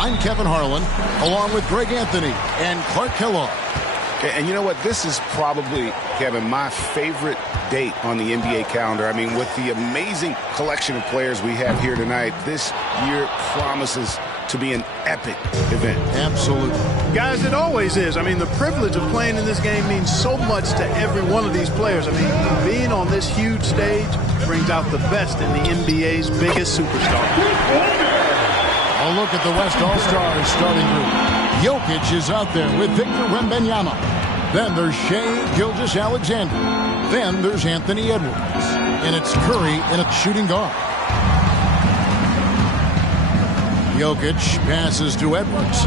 I'm Kevin Harlan, along with Greg Anthony and Clark Kellogg. And you know what? This is probably, Kevin, my favorite date on the NBA calendar. I mean, with the amazing collection of players we have here tonight, this year promises to be an epic event. Absolutely. Guys, it always is. I mean, the privilege of playing in this game means so much to every one of these players. I mean, being on this huge stage brings out the best in the NBA's biggest superstars. A look at the West All-Stars starting group. Jokic is out there with Victor Wembanyama. Then there's Shai Gilgeous-Alexander. Then there's Anthony Edwards. And it's Curry in a shooting guard. Jokic passes to Edwards.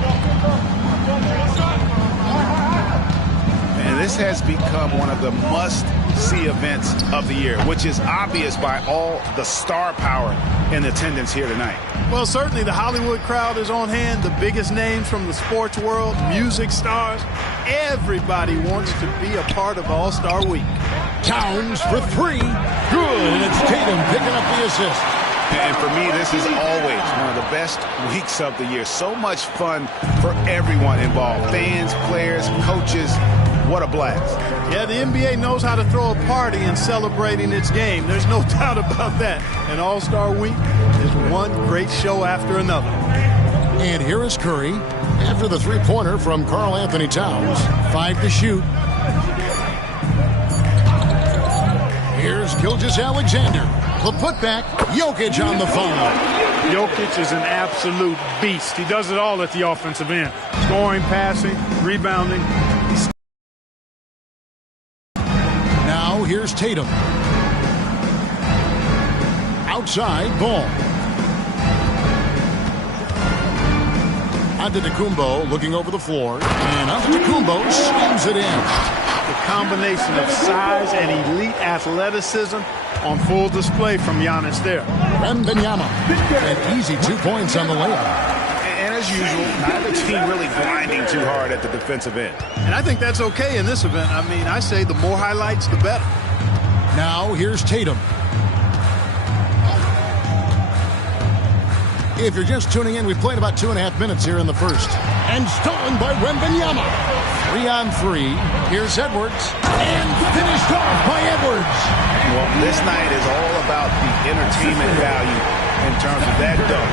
And this has become one of the must-see events of the year, which is obvious by all the star power in attendance here tonight. Well, certainly the Hollywood crowd is on hand, the biggest names from the sports world, music stars. Everybody wants to be a part of All-Star Week. Towns for three. Good, and it's Tatum picking up the assist. And for me, this is always one of the best weeks of the year. So much fun for everyone involved. Fans, players, coaches. What a blast. Yeah, the NBA knows how to throw a party in celebrating its game. There's no doubt about that. And All-Star Week is one great show after another. And here is Curry after the three-pointer from Karl Anthony Towns. 5 to shoot. Here's Gilgeous-Alexander. The putback, Jokic on the foul. Jokic is an absolute beast. He does it all at the offensive end. Scoring, passing, rebounding. Now here's Tatum. Outside, Ball. Antetokounmpo looking over the floor. And Antetokounmpo slams it in. The combination of size and elite athleticism on full display from Giannis there. Wembanyama. An easy 2 points on the layup. And as usual, neither team really grinding too hard at the defensive end. And I think that's okay in this event. I mean, I say the more highlights, the better. Now here's Tatum. If you're just tuning in, we've played about 2.5 minutes here in the first. And stolen by Wembanyama. 3-on-3. Here's Edwards. And finished off by Edwards. Well, this night is all about the entertainment value in terms of that dunk.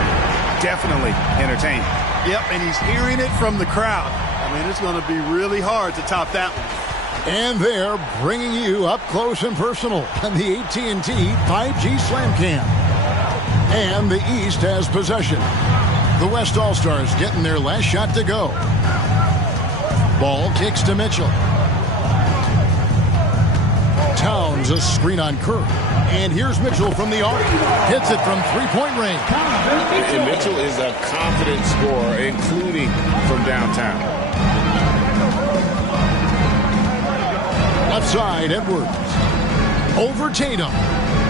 Definitely entertaining. Yep, and he's hearing it from the crowd. I mean, it's going to be really hard to top that one. And they're bringing you up close and personal on the AT&T 5G Slam Cam. And the East has possession. The West All-Stars getting their last shot to go. Ball kicks to Mitchell. Towns a screen on Curry. And here's Mitchell from the arc. Hits it from three-point range. And Mitchell is a confident scorer, including from downtown. Left side, Edwards. Over Tatum.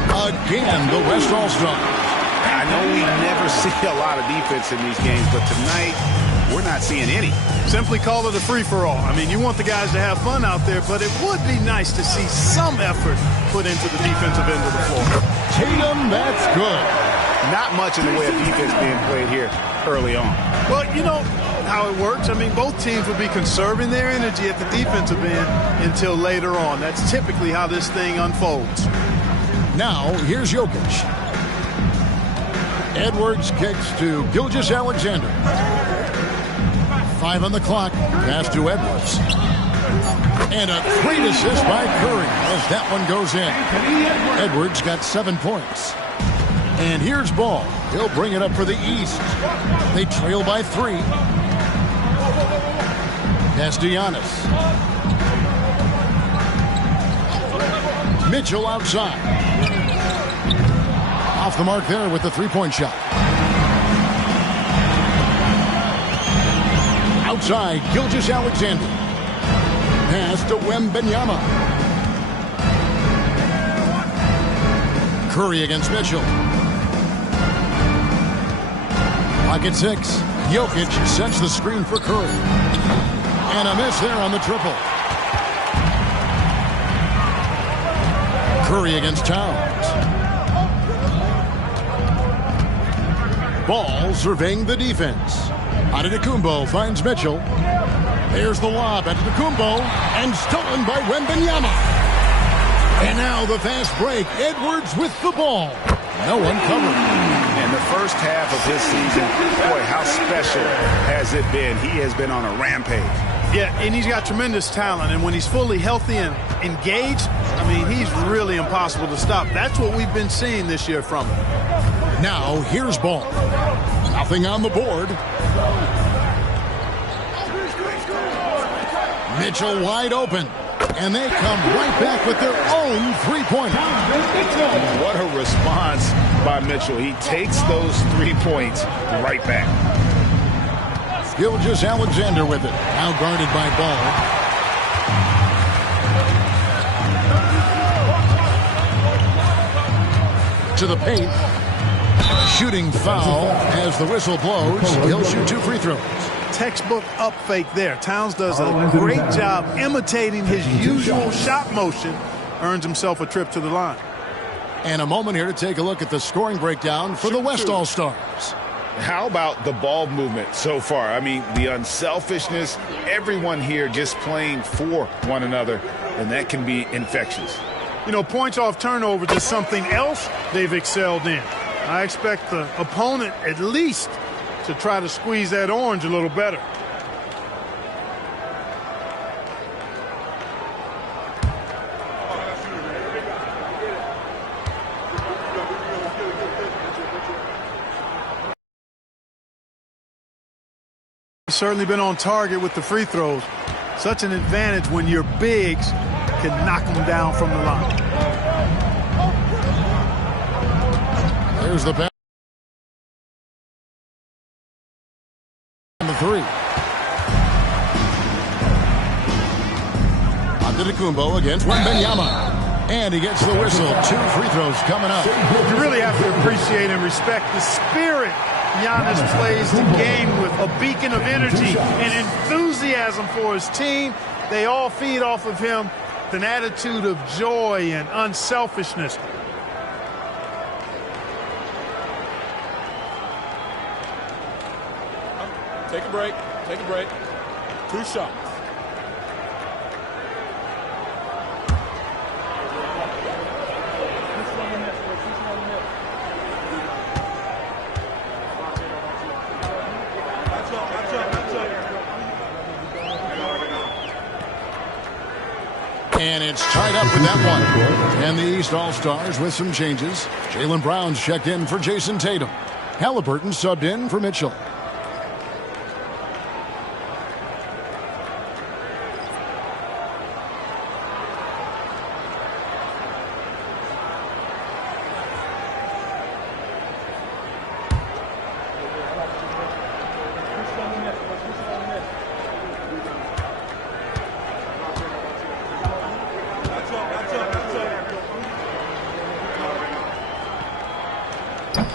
Again, the West All-Stars. I know we never see a lot of defense in these games, but tonight we're not seeing any. Simply call it a free-for-all. I mean, you want the guys to have fun out there, but it would be nice to see some effort put into the defensive end of the floor. Tatum, that's good. Not much in the way of defense being played here early on. Well, you know how it works. I mean, both teams will be conserving their energy at the defensive end until later on. That's typically how this thing unfolds. Now, here's Jokic. Edwards kicks to Gilgeous-Alexander. 5 on the clock. Pass to Edwards. And a great assist by Curry as that one goes in. Edwards got 7 points. And here's Ball. He'll bring it up for the East. They trail by 3. Pass to Giannis. Mitchell outside. Off the mark there with the three-point shot. Outside, Gilgeous-Alexander. Pass to Wembanyama. Curry against Mitchell. Pocket 6. Jokic sets the screen for Curry. And a miss there on the triple. Curry against Towns. Ball surveying the defense. Antetokounmpo finds Mitchell. There's the lob. Antetokounmpo, and stolen by Wembanyama. And now the fast break. Edwards with the ball. No one covered. And the first half of his season, boy, how special has it been? He has been on a rampage. Yeah, and he's got tremendous talent. And when he's fully healthy and engaged, I mean, he's really impossible to stop. That's what we've been seeing this year from him. Now, here's ball. Nothing on the board. Mitchell wide open. And they come right back with their own three-pointer. What a response by Mitchell. He takes those 3 points right back. Gilgeous-Alexander with it. Now guarded by Ball. To the paint. Shooting foul as the whistle blows. He'll shoot 2 free throws. Textbook up fake there. Towns does a great job imitating his usual shot motion. Earns himself a trip to the line. And a moment here to take a look at the scoring breakdown for the West All-Stars. How about the ball movement so far? I mean, the unselfishness, everyone here just playing for one another, and that can be infectious. You know, points off turnovers is something else they've excelled in. I expect the opponent at least to try to squeeze that orange a little better. He's certainly been on target with the free throws. Such an advantage when your bigs can knock them down from the line. There's the back. The three. Antetokounmpo against Wembanyama. And he gets the whistle. 2 free throws coming up. You really have to appreciate and respect the spirit Giannis plays the game with, a beacon of energy and enthusiasm for his team. They all feed off of him with an attitude of joy and unselfishness. Take a break. Take a break. 2 shots. And it's tied up with that one. And the East All-Stars with some changes. Jaylen Brown's checked in for Jason Tatum. Halliburton subbed in for Mitchell.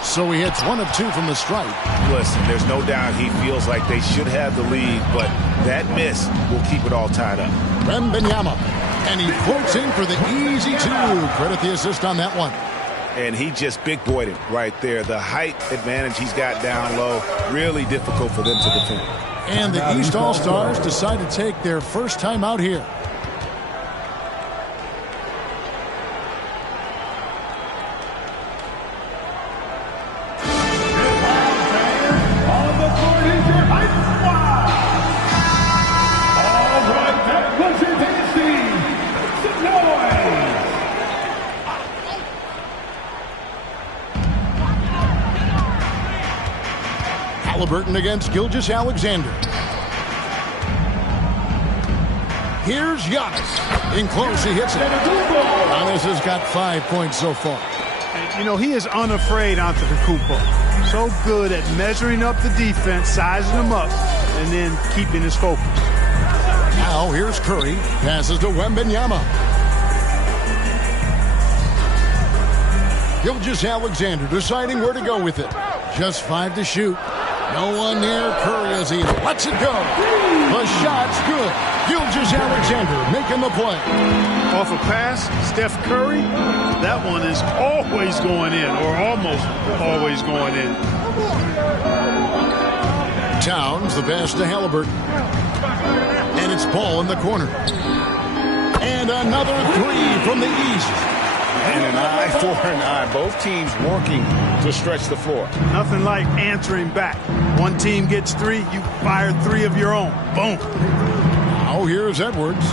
So he hits 1 of 2 from the stripe. Listen, there's no doubt he feels like they should have the lead, but that miss will keep it all tied up. Wembanyama. And he floats in for the easy 2. Credit the assist on that one. And he just big-boyed it right there. The height advantage he's got down low, really difficult for them to defend. And the East All-Stars decide to take their first time out here. Halliburton against Gilgeous-Alexander. Here's Giannis. In close, he hits it. Giannis has got 5 points so far. You know, he is unafraid Antetokounmpo. So good at measuring up the defense, sizing them up, and then keeping his focus. Now here's Curry. Passes to Wembanyama. Gilgeous-Alexander deciding where to go with it. Just 5 to shoot. No one near Curry as he lets it go. The shot's good. Gilgeous-Alexander making the play. Off a pass, Steph Curry, that one is always going in, or almost always going in. Towns, the pass to Halliburton. And it's Ball in the corner. And another three from the East. And an eye for an eye. Both teams working to stretch the floor. Nothing like answering back. One team gets three, you fire three of your own. Boom. Now here's Edwards.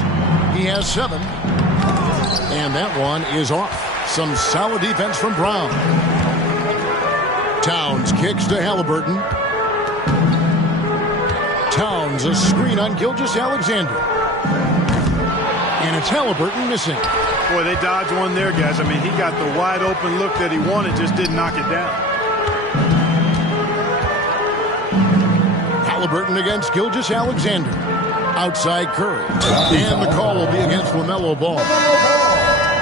He has 7. And that one is off. Some solid defense from Brown. Towns kicks to Halliburton. Towns, a screen on Gilgeous-Alexander. And it's Halliburton missing. Boy, they dodged one there, guys. I mean, he got the wide open look that he wanted, just didn't knock it down. Halliburton against Gilgeous-Alexander. Outside Curry. And the call will be against LaMelo Ball.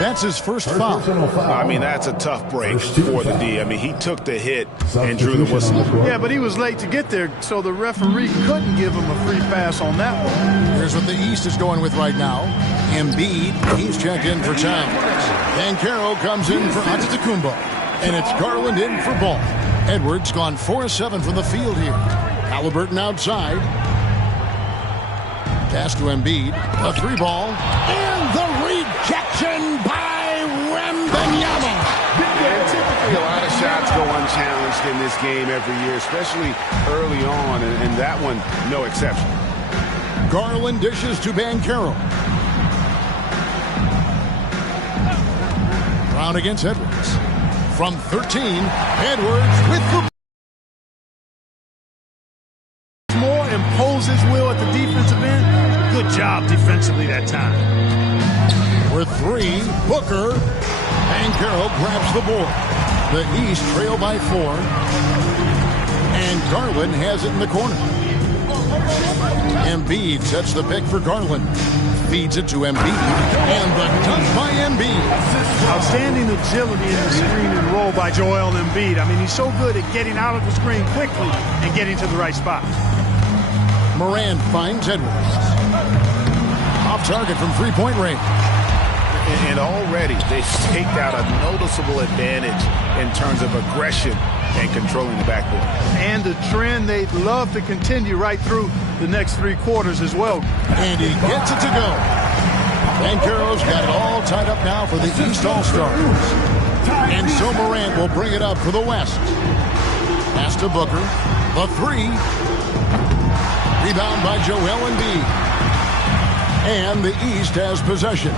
That's his first foul. I mean, that's a tough break for the D. I mean, he took the hit and drew the whistle. Yeah, but he was late to get there, so the referee couldn't give him a free pass on that one. Here's what the East is going with right now. Embiid, he's checked in for Towns. Banchero comes in for Antetokounmpo. And it's Garland in for Ball. Edwards gone 4-7 from the field here. Halliburton outside. Pass to Embiid. A 3-ball. And the rejection by Wembanyama. And typically a lot of shots go unchallenged in this game every year, especially early on, and that one, no exception. Garland dishes to Banchero. Brown against Edwards. From 13, Edwards with the more impose his will at the defensive end. Good job defensively that time. For 3, Booker. Banchero grabs the board. The East trail by 4. And Garland has it in the corner. Embiid sets the pick for Garland. Feeds it to Embiid. And the dunk by Embiid. Outstanding agility in the screen and roll by Joel Embiid. I mean, he's so good at getting out of the screen quickly and getting to the right spot. Moran finds Edwards. Off target from three-point range. And already they've staked out a noticeable advantage in terms of aggression and controlling the backboard. And a trend they'd love to continue right through the next 3 quarters as well. And he gets it to go. Banchero's got it all tied up now for the East All-Stars. And so Morant will bring it up for the West. Pass to Booker. The 3. Rebound by Joel Embiid. And the East has possession.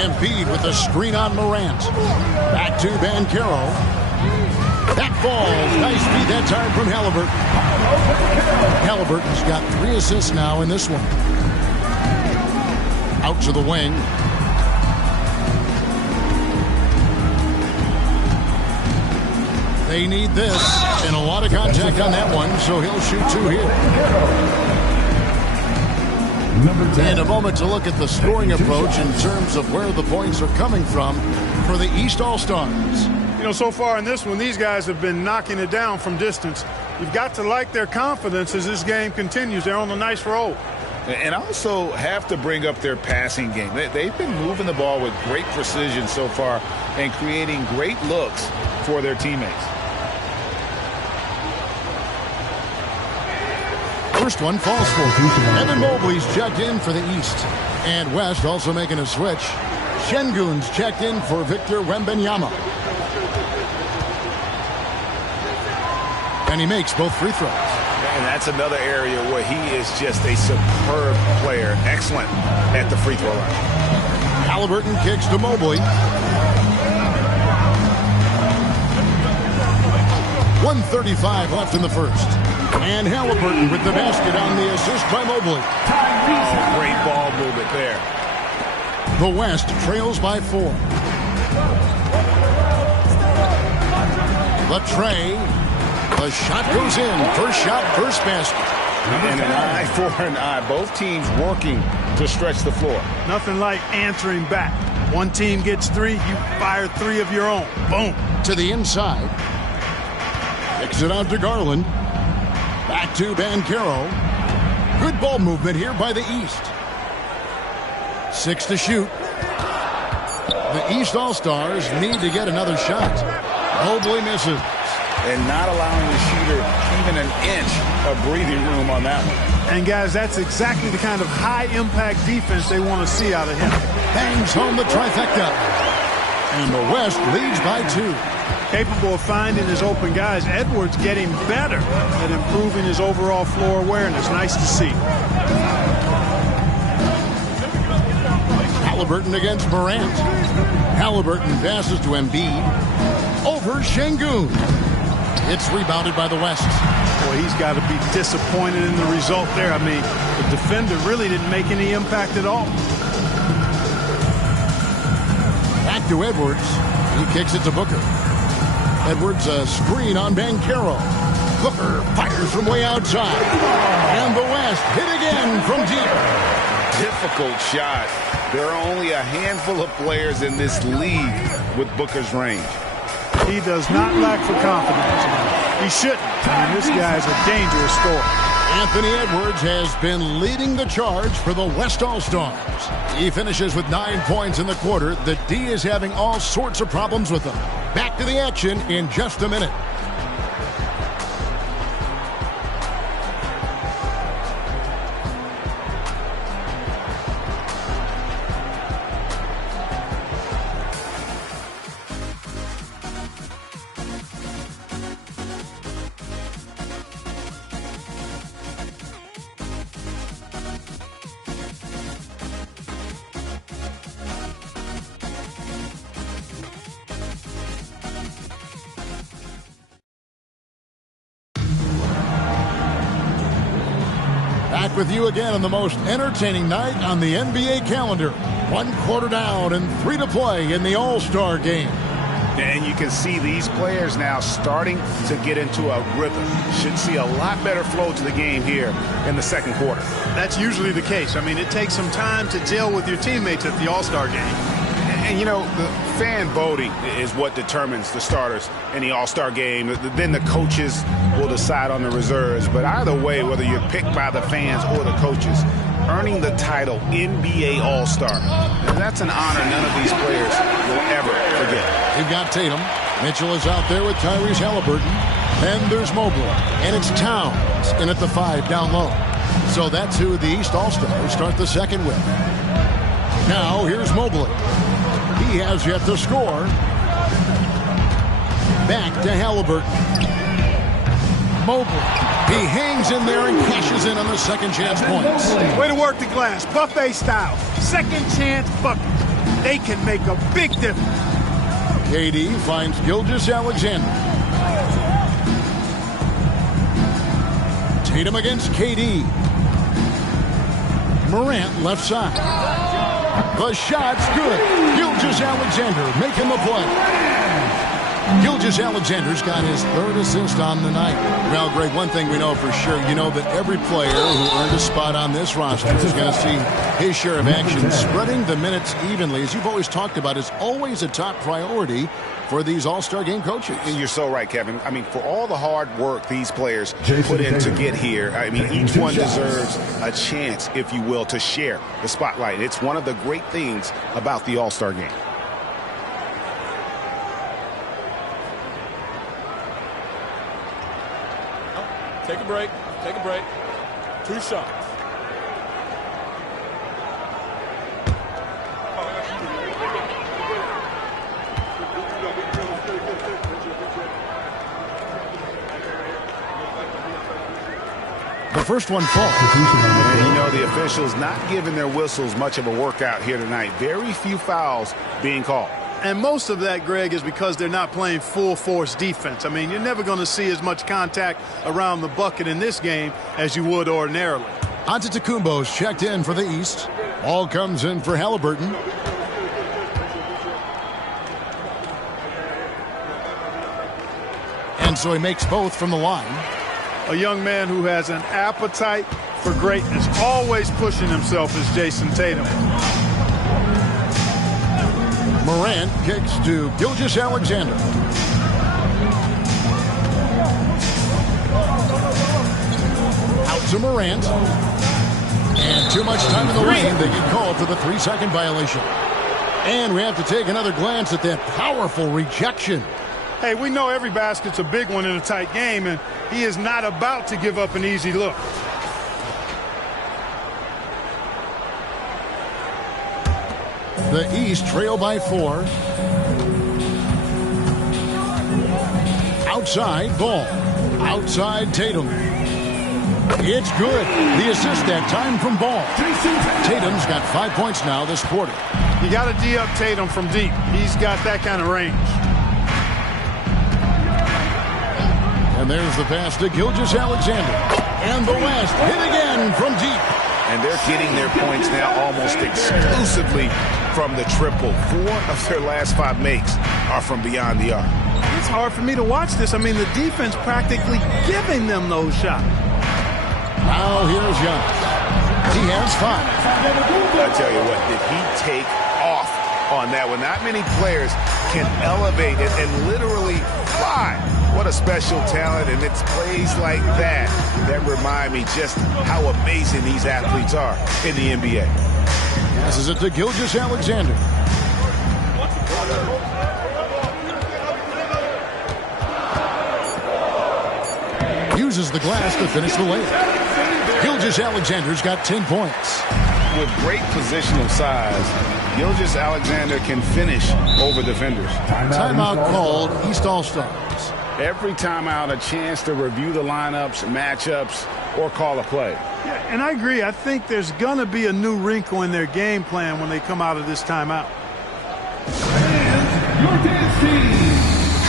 Embiid with the screen on Morant. Back to Banchero. That falls. Nice feed that time from Halliburton. Halliburton's got 3 assists now in this one. Out to the wing. They need this. And a lot of contact on that one, so he'll shoot 2 here. In a moment to look at the scoring approach in terms of where the points are coming from for the East All-Stars. You know, so far in this one, these guys have been knocking it down from distance. You've got to like their confidence as this game continues. They're on a nice roll. And also have to bring up their passing game. They've been moving the ball with great precision so far and creating great looks for their teammates. First one falls for Evan Mobley's checked in for the East. And West also making a switch. Şengün's checked in for Victor Wembanyama. And he makes both free throws. And that's another area where he is just a superb player. Excellent at the free throw line. Halliburton kicks to Mobley. 1:35 left in the first. And Halliburton with the basket on the assist by Mobley. Oh, great ball movement there. The West trails by 4. The tray. The shot goes in. First shot, first basket. And an eye for an eye. Both teams working to stretch the floor. Nothing like answering back. One team gets 3, you fire 3 of your own. Boom. To the inside. Kicks it out to Garland. Back to Banchero. Good ball movement here by the East. 6 to shoot. The East All-Stars need to get another shot. Mobley misses. and not allowing the shooter even an inch of breathing room on that one. And, guys, that's exactly the kind of high-impact defense they want to see out of him. Bangs home the trifecta. And the West leads by 2. Capable of finding his open guys. Edwards getting better at improving his overall floor awareness. Nice to see. Halliburton against Morant. Halliburton passes to Embiid. Over Şengün. It's rebounded by the West. Boy, he's got to be disappointed in the result there. I mean, the defender really didn't make any impact at all. Back to Edwards. He kicks it to Booker. Edwards a screen on Banchero. Booker fires from way outside. And the West hit again from deep. Difficult shot. There are only a handful of players in this league with Booker's range. He does not lack for confidence. He shouldn't. I mean, this guy is a dangerous scorer. Anthony Edwards has been leading the charge for the West All-Stars. He finishes with 9 points in the quarter. The D is having all sorts of problems with him. Back to the action in just a minute. Back with you again on the most entertaining night on the NBA calendar. 1 quarter down and 3 to play in the All-Star game. And you can see these players now starting to get into a rhythm. Should see a lot better flow to the game here in the second quarter. That's usually the case. I mean, it takes some time to gel with your teammates at the All-Star game. And, you know, the fan voting is what determines the starters in the All-Star game. Then the coaches will decide on the reserves. But either way, whether you're picked by the fans or the coaches, earning the title NBA All-Star, that's an honor none of these players will ever forget. You've got Tatum. Mitchell is out there with Tyrese Halliburton. Then there's Mobley. And it's Towns in at the 5 down low. So that's who the East All-Stars start the second with. Now here's Mobley. He has yet to score. Back to Halliburton. Mobley. He hangs in there and cashes in on the second chance points. Way to work the glass. Buffet style. Second chance bucket. They can make a big difference. KD finds Gilgeous-Alexander. Tatum against KD. Morant left side. The shot's good. Gilgeous-Alexander making the play. Gilgeous-Alexander's got his 3rd assist on the night. Well, Greg, one thing we know for sure, you know that every player who earned a spot on this roster is going to see his share of action. Spreading the minutes evenly, as you've always talked about, is always a top priority for these All-Star game coaches. And you're so right, Kevin. I mean, for all the hard work these players put in to get here, I mean, each one deserves a chance, if you will, to share the spotlight. It's one of the great things about the All-Star game. Take a break. Take a break. 2 shots. The first one falls. And you know, the officials not giving their whistles much of a workout here tonight. Very few fouls being called. And most of that, Greg, is because they're not playing full-force defense. I mean, you're never going to see as much contact around the bucket in this game as you would ordinarily. Antetokounmpo's checked in for the East. Ball comes in for Halliburton. And so he makes both from the line. A young man who has an appetite for greatness, always pushing himself, is Jason Tatum. Morant kicks to Gilgeous-Alexander. Out to Morant. And too much time in the lane. They get called for the 3-second violation. And we have to take another glance at that powerful rejection. Hey, we know every basket's a big one in a tight game, and he is not about to give up an easy look. The East trail by 4. Outside, Ball. Outside, Tatum. It's good. The assist that time from Ball. Tatum's got 5 points now this quarter. You got to D-up Tatum from deep. He's got that kind of range. And there's the pass to Gilgeous-Alexander. And the West hit again from deep. And they're getting their points now almost exclusively from the triple. 4 of their last 5 makes are from beyond the arc. It's hard for me to watch this. I mean, the defense practically giving them those shots. Now here's Giannis. He has 5. I tell you what, did he take off on that one? Not many players can elevate it and literally fly. What a special talent, and it's plays like that that remind me just how amazing these athletes are in the NBA. Passes it to Gilgeous-Alexander. Uses the glass to finish the layup. Gilgeous-Alexander's got 10 points. With great positional size, Gilgeous-Alexander can finish over defenders. Timeout called, East All-Stars. Every timeout, a chance to review the lineups, matchups, or call a play. Yeah, and I agree. I think there's going to be a new wrinkle in their game plan when they come out of this timeout. And your dance team.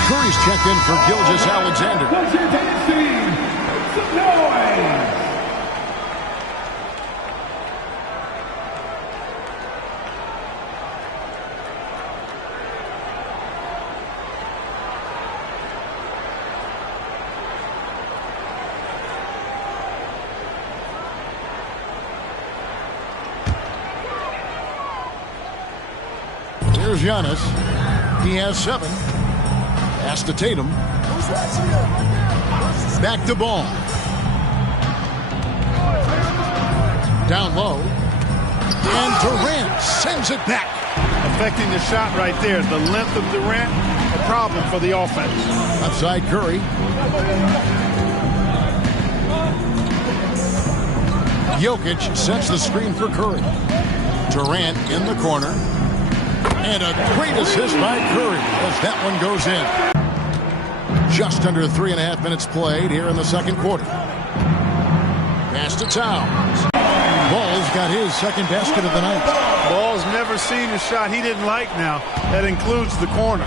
Curry's checked in for Gilgeous-Alexander. What's your dance team? Some noise. Here's Giannis. He has 7. Pass to Tatum. Back to Ball. Down low. And Durant sends it back. Affecting the shot right there. The length of Durant, a problem for the offense. Outside Curry. Jokic sets the screen for Curry. Durant in the corner. And a great assist by Curry as that one goes in. Just under 3.5 minutes played here in the second quarter. Pass to Towns. Ball's got his second basket of the night. Ball's never seen a shot he didn't like now. That includes the corner.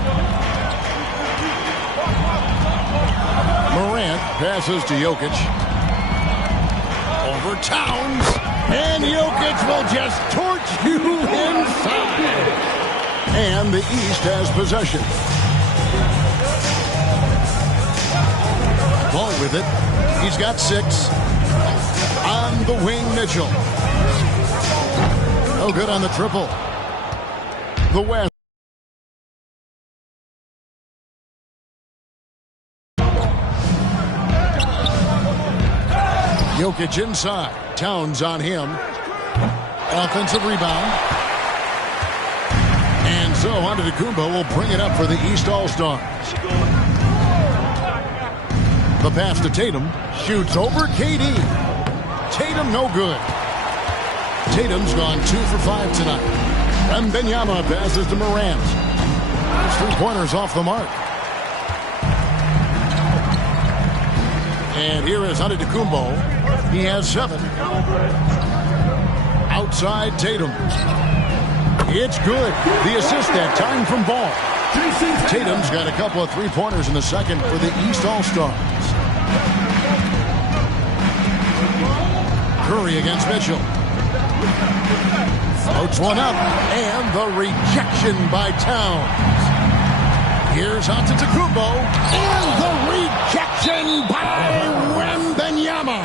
Morant passes to Jokic. Over Towns. And Jokic will just torch you inside. And the East has possession. Ball with it. He's got 6. On the wing, Mitchell. No good on the triple. The West. Jokic inside. Towns on him. Offensive rebound. And so Antetokounmpo will bring it up for the East All-Stars. The pass to Tatum. Shoots over KD. Tatum no good. Tatum's gone 2 for 5 tonight. Wembanyama passes to Morant. 3-pointers off the mark. And here is Antetokounmpo. He has 7. Outside Tatum. It's good. The assist that time from Ball. Tatum's got a couple of 3-pointers in the second for the East All-Stars. Curry against Mitchell. Floats one up. And the rejection by Towns. Here's Antetokounmpo. And the rejection by Wembanyama.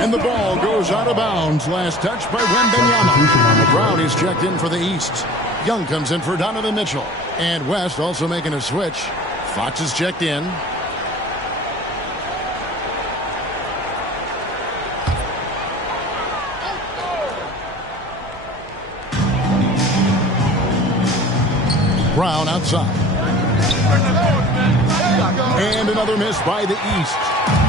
And the ball goes out of bounds. Last touch by Wembanyama. Brown is checked in for the East. Young comes in for Donovan Mitchell. And West also making a switch. Fox is checked in. Brown outside. And another miss by the East.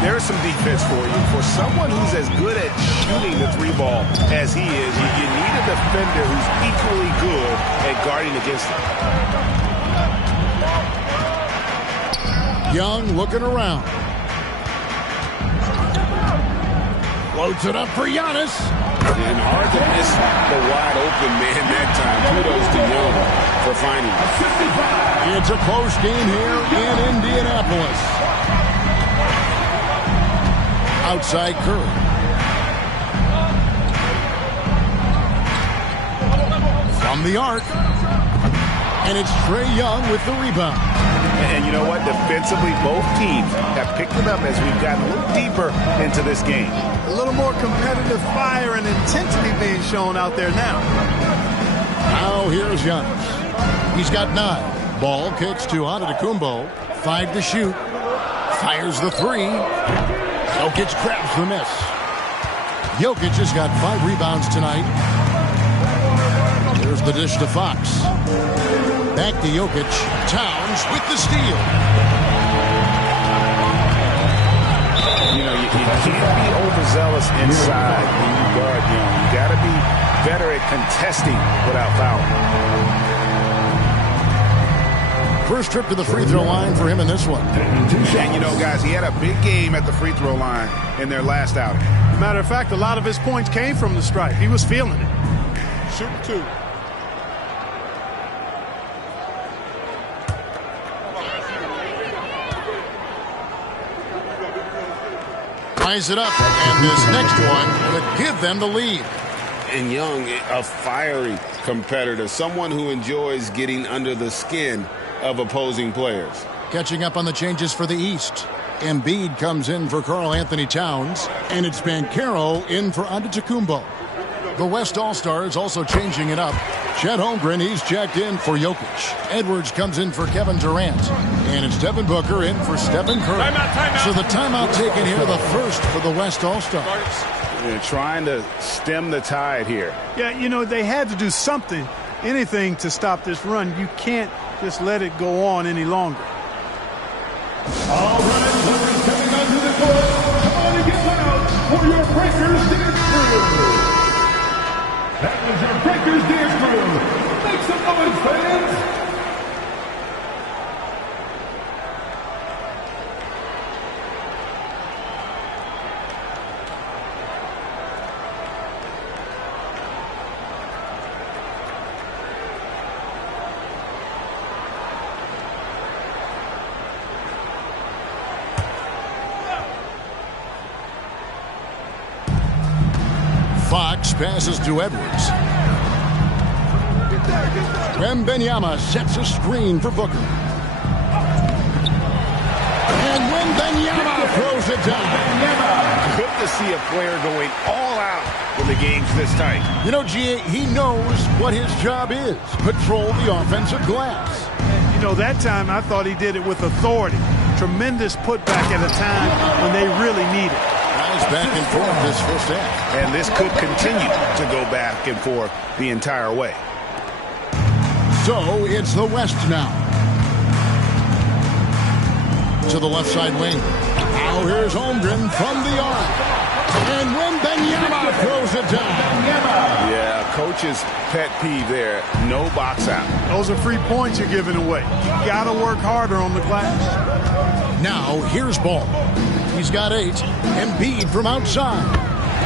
There's some defense for you. For someone who's as good at shooting the three ball as he is, you need a defender who's equally good at guarding against him. Young looking around. Floats it up for Giannis. And hard to miss the wide open man that time. Kudos to Young for finding it. It's a close game here in Indianapolis. Outside Curry. From the arc. And it's Trae Young with the rebound. And you know what? Defensively, both teams have picked it up as we've gotten a little deeper into this game. A little more competitive fire and intensity being shown out there now. Now here's Giannis. He's got 9. Ball kicks to Antetokounmpo. 5 to shoot. Fires the 3. Jokic grabs the miss. Jokic has got 5 rebounds tonight. There's the dish to Fox. Back to Jokic. Towns with the steal. You know, you can't be overzealous inside when you guard Young. You got to be better at contesting without fouling. First trip to the free throw line for him in this one. And, you know, guys, he had a big game at the free throw line in their last outing. As a matter of fact, a lot of his points came from the stripe. He was feeling it. Shoot 2. Ties it up, and this next one could give them the lead. And Young, a fiery competitor, someone who enjoys getting under the skin of opposing players. Catching up on the changes for the East. Embiid comes in for Karl Anthony Towns, and it's Banchero in for Antetokounmpo. The West All-Stars also changing it up. Chet Holmgren, he's checked in for Jokic. Edwards comes in for Kevin Durant. And it's Devin Booker in for Stephen Curry. Timeout. So the timeout taken here, the first for the West All-Stars. They're trying to stem the tide here. Yeah, you know, they had to do something, anything to stop this run. You can't just let it go on any longer. All right, players coming onto the court. Come on and get loud for your Breakers dance crew. That was your Breakers dance crew. Make some noise, fans. Fox passes to Edwards. Wembanyama sets a screen for Booker. And Wembanyama throws it down. Good to see a player going all out when the game's this tight. You know, G.A., he knows what his job is. Patrol the offensive glass. And, you know, that time I thought he did it with authority. Tremendous putback at a time when they really need it. Nice back and forth this first half. And this could continue to go back and forth the entire way. So it's the West now. To the left side wing. Now here's Holmgren from the arc. And Wembanyama throws it down. Yeah, coach's pet peeve there. No box out. Those are free points you're giving away. You got to work harder on the glass. Now here's Ball. He's got 8. Embiid from outside.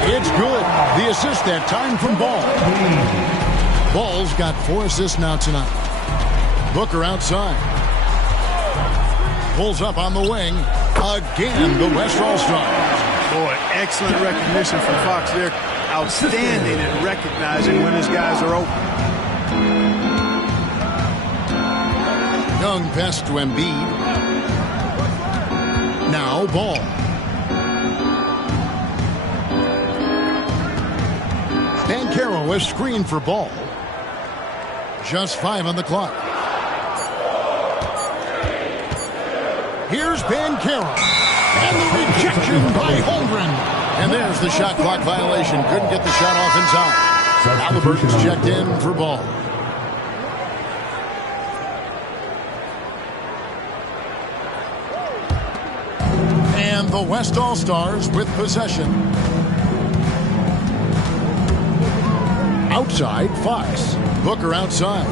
It's good. The assist that time from Ball. Ball's got 4 assists now tonight. Booker outside. Pulls up on the wing. Again, the West All-Stars. Boy, excellent recognition from Fox there. Outstanding at recognizing when his guys are open. Young pass to Embiid. Now Ball. Banchero is screened for Ball. Just 5 on the clock. Here's Banchero. And the rejection by Holmgren. And there's the shot clock violation. Couldn't get the shot off in time. Halliburton's checked in for Ball. The West All-Stars with possession. Outside, Fox. Booker outside.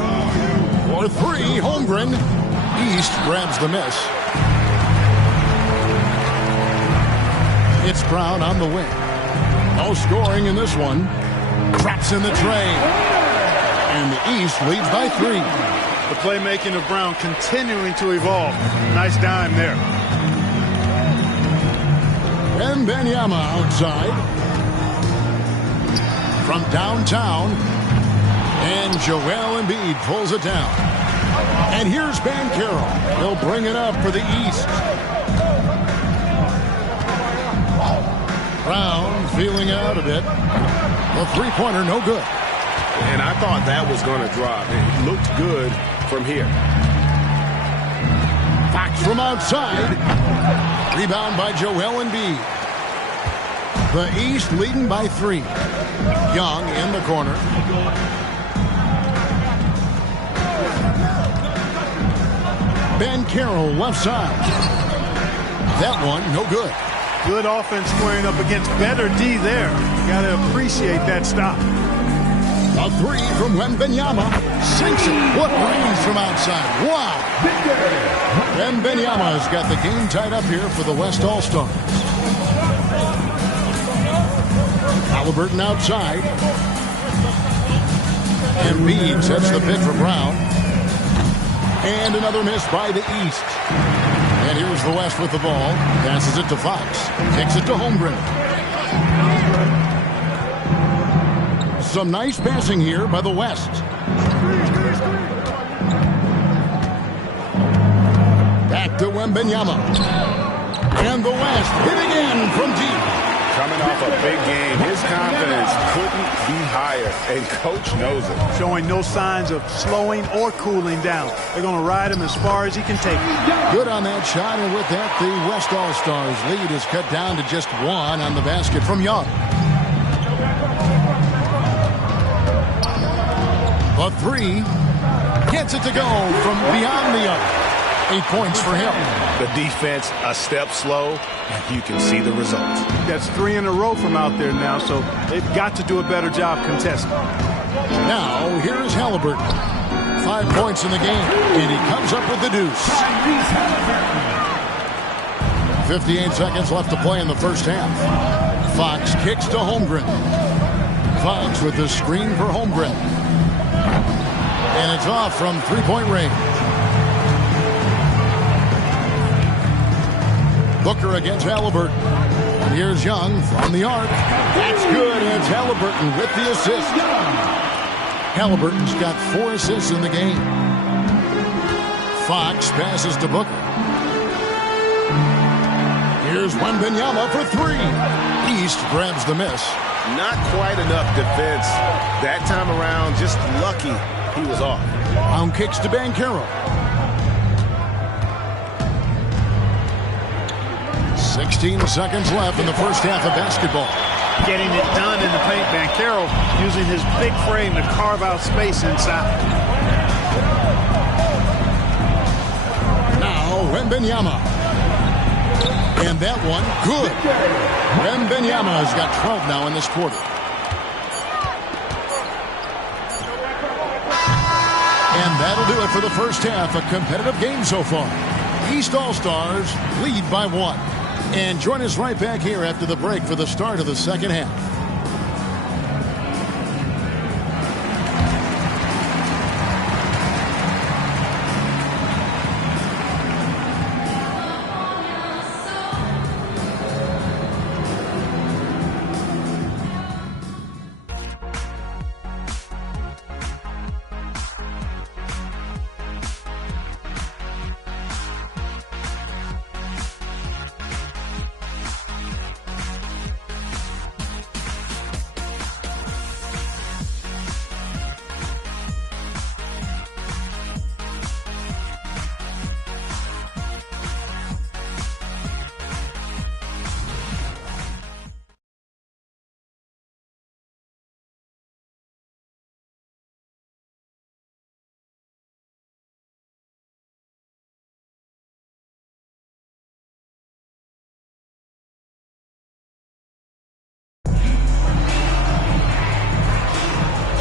For three, Holmgren. East grabs the miss. It's Brown on the wing. No scoring in this one. Traps in the train. And the East leads by 3. The playmaking of Brown continuing to evolve. Nice dime there. Wembanyama outside. From downtown. And Joel Embiid pulls it down. And here's Banchero. He'll bring it up for the East. Brown feeling out a bit. The three-pointer no good. And I thought that was going to drop. It looked good from here. Fox from outside. Rebound by Joel Embiid. The East leading by 3. Young in the corner. Banchero left side. That one no good. Good offense squaring up against better D there. Got to appreciate that stop. A 3 from Wembanyama. Sinks it. What range from outside. Wow. Wembanyama's got the game tied up here for the West All-Stars. Halliburton outside. Embiid sets the pick for Brown. And another miss by the East. And here's the West with the ball. Passes it to Fox. Kicks it to Holmgren. Some nice passing here by the West. Back to Wembanyama. And the West hit again from deep. Coming off a big game, his confidence couldn't be higher, and Coach knows it. Showing no signs of slowing or cooling down. They're going to ride him as far as he can take it. Good on that shot, and with that, the West All-Stars lead is cut down to just 1 on the basket from Young. A 3 gets it to go from beyond the arc. 8 points for him. The defense a step slow, and you can see the results. That's 3 in a row from out there now, so they've got to do a better job contesting. Now, here's Halliburton. 5 points in the game, and he comes up with the deuce. 58 seconds left to play in the first half. Fox kicks to Holmgren. Fox with the screen for Holmgren. And it's off from three-point range. Booker against Halliburton. And here's Young from the arc. That's good, and it's Halliburton with the assist. Halliburton's got 4 assists in the game. Fox passes to Booker. Here's Wembanyama for 3. East grabs the miss. Not quite enough defense that time around. Just lucky he was off. Brown kicks to Banchero. 16 seconds left in the first half of basketball. Getting it done in the paint. Banchero using his big frame to carve out space inside. Now Wembanyama. And that one, good. Wembanyama has got 12 now in this quarter. And that'll do it for the first half. A competitive game so far. East All-Stars lead by 1. And join us right back here after the break for the start of the second half.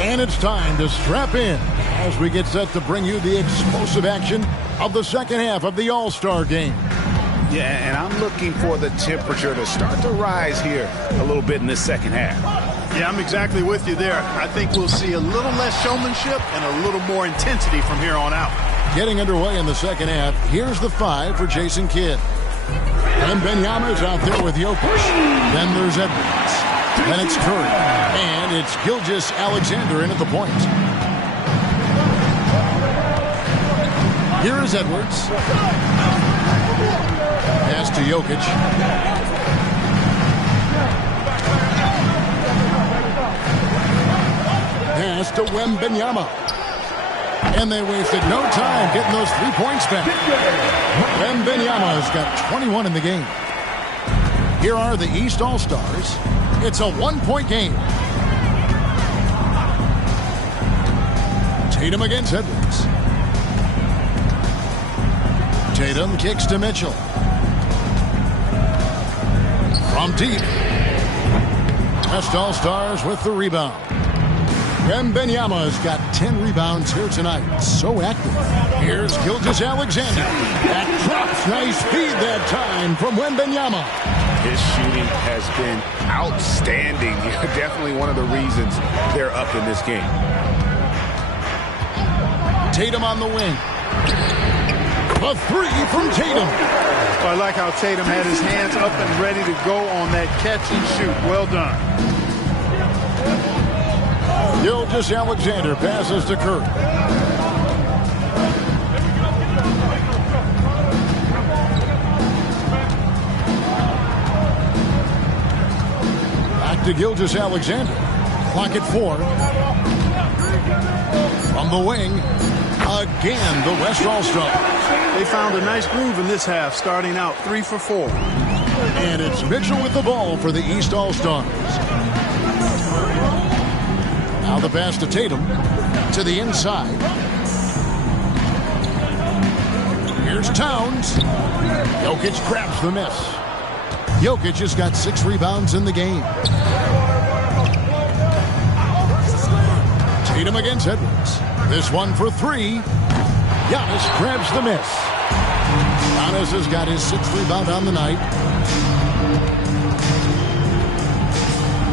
And it's time to strap in as we get set to bring you the explosive action of the second half of the All-Star game. Yeah, and I'm looking for the temperature to start to rise here a little bit in this second half. Yeah, I'm exactly with you there. I think we'll see a little less showmanship and a little more intensity from here on out. Getting underway in the second half, here's the 5 for Jason Kidd. Wembanyama's out there with Jokic. Then there's Edwards. Then it's Curry. And it's Gilgeous-Alexander in at the point. Here is Edwards. Pass to Jokic. Pass to Wembanyama. And they wasted no time getting those 3 points back. Wembanyama's got 21 in the game. Here are the East All-Stars. It's a 1-point game. Tatum against Edwards. Tatum kicks to Mitchell. From deep. West All-Stars with the rebound. Wembanyama's got 10 rebounds here tonight. So active. Here's Gilgeous-Alexander. That drops. Nice feed that time from Wembanyama. His shooting has been outstanding. Definitely one of the reasons they're up in this game. Tatum on the wing. A 3 from Tatum. I like how Tatum had his hands up and ready to go on that catch and shoot. Well done. Gilgeous-Alexander passes to Curry. Back to Gilgeous-Alexander. Clock at 4. From the wing, again, the West All-Stars. They found a nice groove in this half, starting out 3 for 4. And it's Mitchell with the ball for the East All-Stars. Now the pass to Tatum. To the inside. Here's Towns. Jokic grabs the miss. Jokic has got 6 rebounds in the game. Tatum against Edwards. This one for 3. Giannis grabs the miss. Giannis has got his 6th rebound on the night.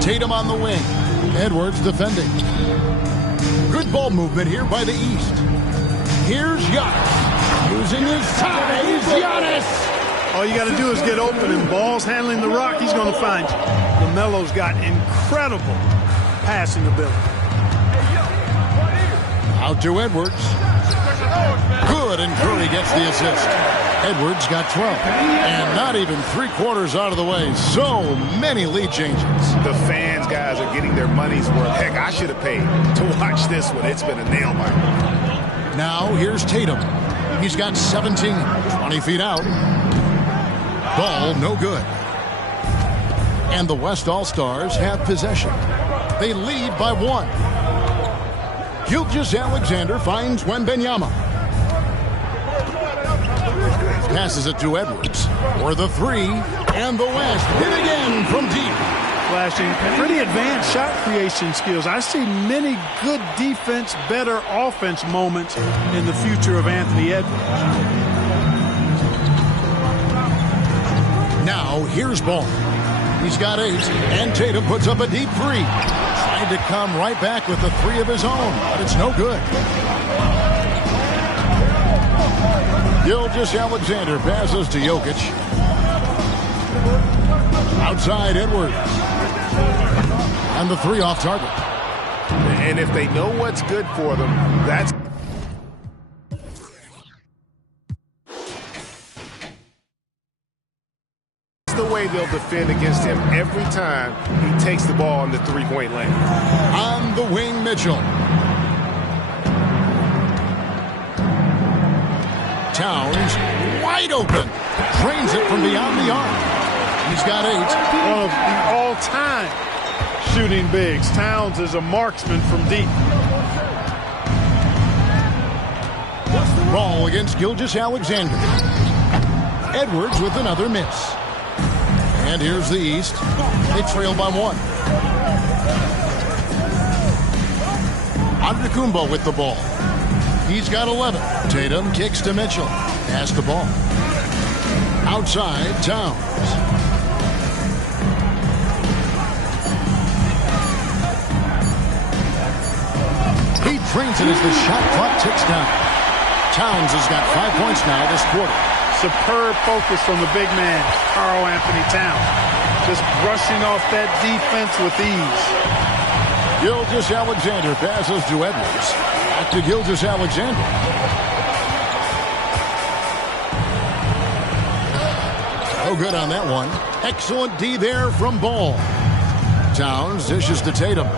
Tatum on the wing. Edwards defending. Good ball movement here by the East. Here's Giannis. Using his size. Giannis. All you got to do is get open, and Ball's handling the rock. He's going to find you. LaMelo's got incredible passing ability. Out to Edwards. Good, and Curry gets the assist. Edwards got 12. And not even 3/4 out of the way. So many lead changes. The fans, guys, are getting their money's worth. Heck, I should have paid to watch this one. It's been a nail biter. Now here's Tatum. He's got 17. 20 feet out. Ball no good. And the West All-Stars have possession. They lead by 1. Gilgeous-Alexander finds Wembanyama. Passes it to Edwards for the 3. And the West hit again from deep. Flashing pretty advanced shot creation skills. I see many good defense, better offense moments in the future of Anthony Edwards. Now here's Ball. He's got 8, and Tatum puts up a deep 3. Trying to come right back with the 3 of his own, but it's no good. Gilgeous-Alexander passes to Jokic. Outside Edwards. And the 3 off target. And if they know what's good for them, that's the way they'll defend against him every time he takes the ball in the 3-point lane. On the wing, Mitchell. Towns wide open. Drains it from beyond the arc. He's got 8. One of the all-time shooting bigs. Towns is a marksman from deep. Ball against Gilgeous-Alexander. Edwards with another miss. And here's the East. They trail by 1. Antetokounmpo with the ball. He's got 11. Tatum kicks to Mitchell. Pass the ball. Outside, Towns. He trains it as the shot clock ticks down. Towns has got 5 points now this quarter. Superb focus from the big man, Karl Anthony Towns. Just brushing off that defense with ease. Gilgeous-Alexander passes to Edwards. Back to Gilgeous-Alexander. No good on that one. Excellent D there from Ball. Towns dishes to Tatum.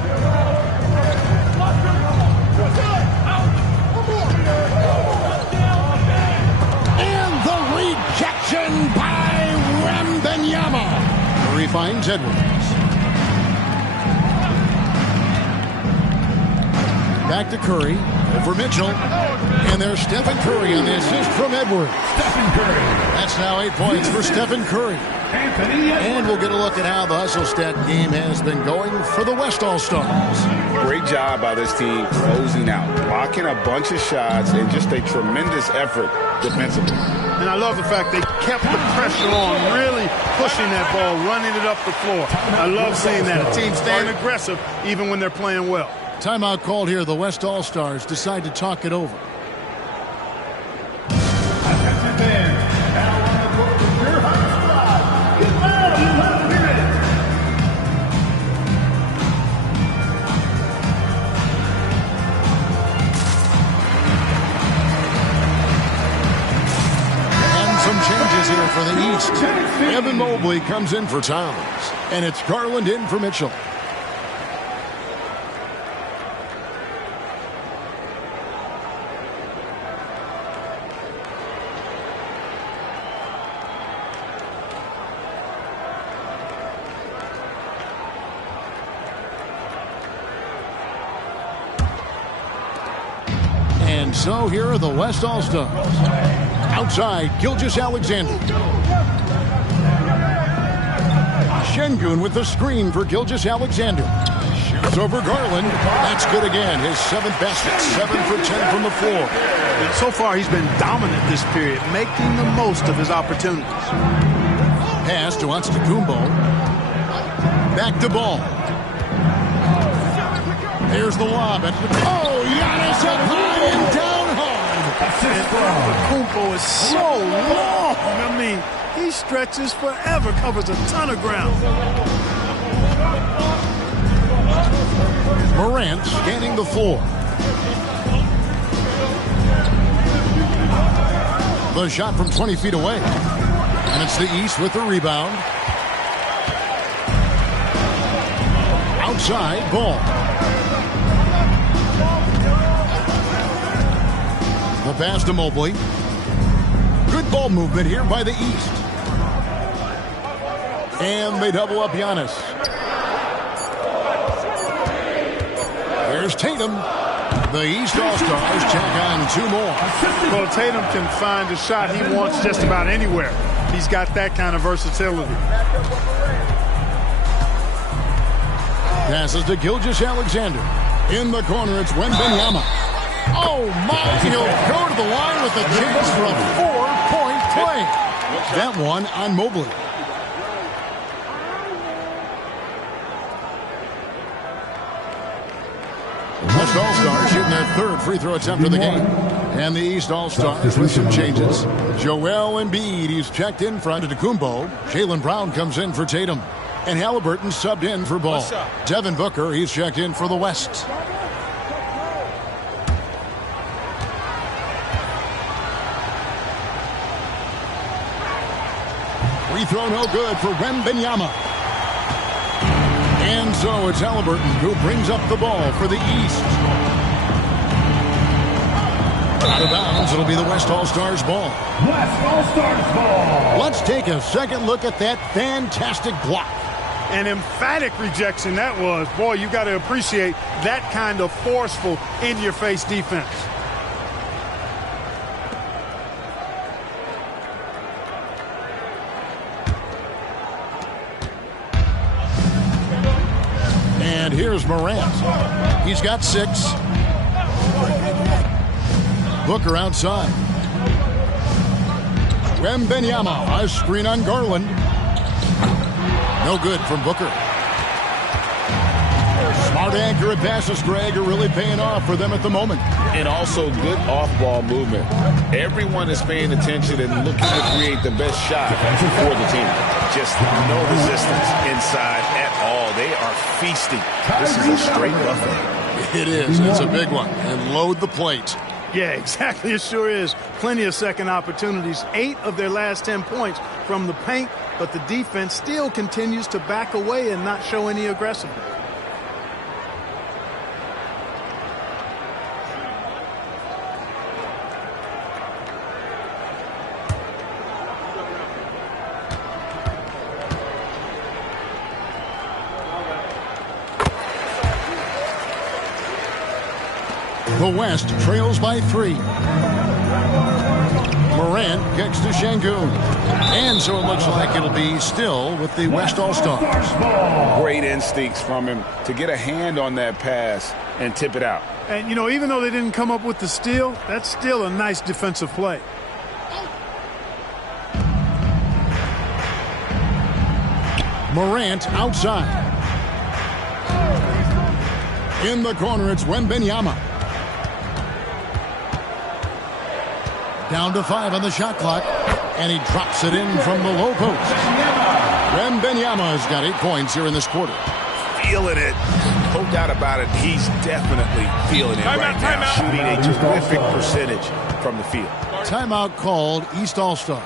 And the rejection by Wembanyama. He finds Edwards. Back to Curry for Mitchell. And there's Stephen Curry on the assist from Edwards. Stephen Curry. That's now 8 points for Stephen Curry. And we'll get a look at how the hustle stat game has been going for the West All-Stars. Great job by this team closing out, blocking a bunch of shots, and just a tremendous effort defensively. And I love the fact they kept the pressure on, really pushing that ball, running it up the floor. I love seeing that. A team staying aggressive even when they're playing well. Timeout called here. The West All-Stars decide to talk it over. Here for the East. Evan Mobley comes in for Towns. And it's Garland in for Mitchell. And so here are the West All-Stars. Outside, Gilgeous-Alexander. Şengün with the screen for Gilgeous-Alexander. Shoots over Garland. That's good again. His 7th basket. 7 for 10 from the floor. And so far, he's been dominant this period, making the most of his opportunities. Pass to Antetokounmpo. Back to Ball. There's the lob. Oh, Giannis up high and down hard. Antetokounmpo is so long. I mean, he stretches forever, covers a ton of ground. Morant scanning the floor. The shot from 20 feet away. And it's the East with the rebound. Outside, Ball. The pass to Mobley. Good ball movement here by the East. And they double up Giannis. There's Tatum. The East All-Stars check on 2 more. Well, Tatum can find a shot he wants just about anywhere. He's got that kind of versatility. Passes to Gilgeous-Alexander. In the corner, it's Wembanyama. Oh, my! He'll go to the line with a chance for a 4-point play. That one on Mobley. West All-Stars shooting their 3rd free throw attempt of the game. And the East All-Stars with some changes. Joel Embiid, he's checked in for Antetokounmpo. Jaylen Brown comes in for Tatum. And Halliburton subbed in for Ball. Devin Booker, he's checked in for the West. Free throw no good for Wembanyama. And so it's Halliburton who brings up the ball for the East. Out of bounds, it'll be the West All-Stars ball. West All-Stars ball. Let's take a second look at that fantastic block. An emphatic rejection that was. Boy, you got to appreciate that kind of forceful, in-your-face defense. And here's Morant. He's got 6. Booker outside. Wembanyama, a screen on Garland. No good from Booker. Smart accurate passes, Greg, are really paying off for them at the moment. And also good off-ball movement. Everyone is paying attention and looking to create the best shot for the team. Just no resistance inside at all. They are feasting. This is a straight buffet. It is. It's a big one. And load the plate. Yeah, exactly. It sure is. Plenty of second opportunities. 8 of their last 10 points from the paint, but the defense still continues to back away and not show any aggressiveness. The West trails by 3. Morant kicks to Şengün. And so it looks like it'll be still with the West All-Stars. Great instincts from him to get a hand on that pass and tip it out. And, you know, even though they didn't come up with the steal, that's still a nice defensive play. Morant outside. In the corner, it's Wembanyama. Down to 5 on the shot clock. And he drops it in from the low post. Wembanyama has got 8 points here in this quarter. Feeling it. No doubt about it. He's definitely feeling it right now. Shooting a terrific percentage from the field. Timeout called, East All-Stars.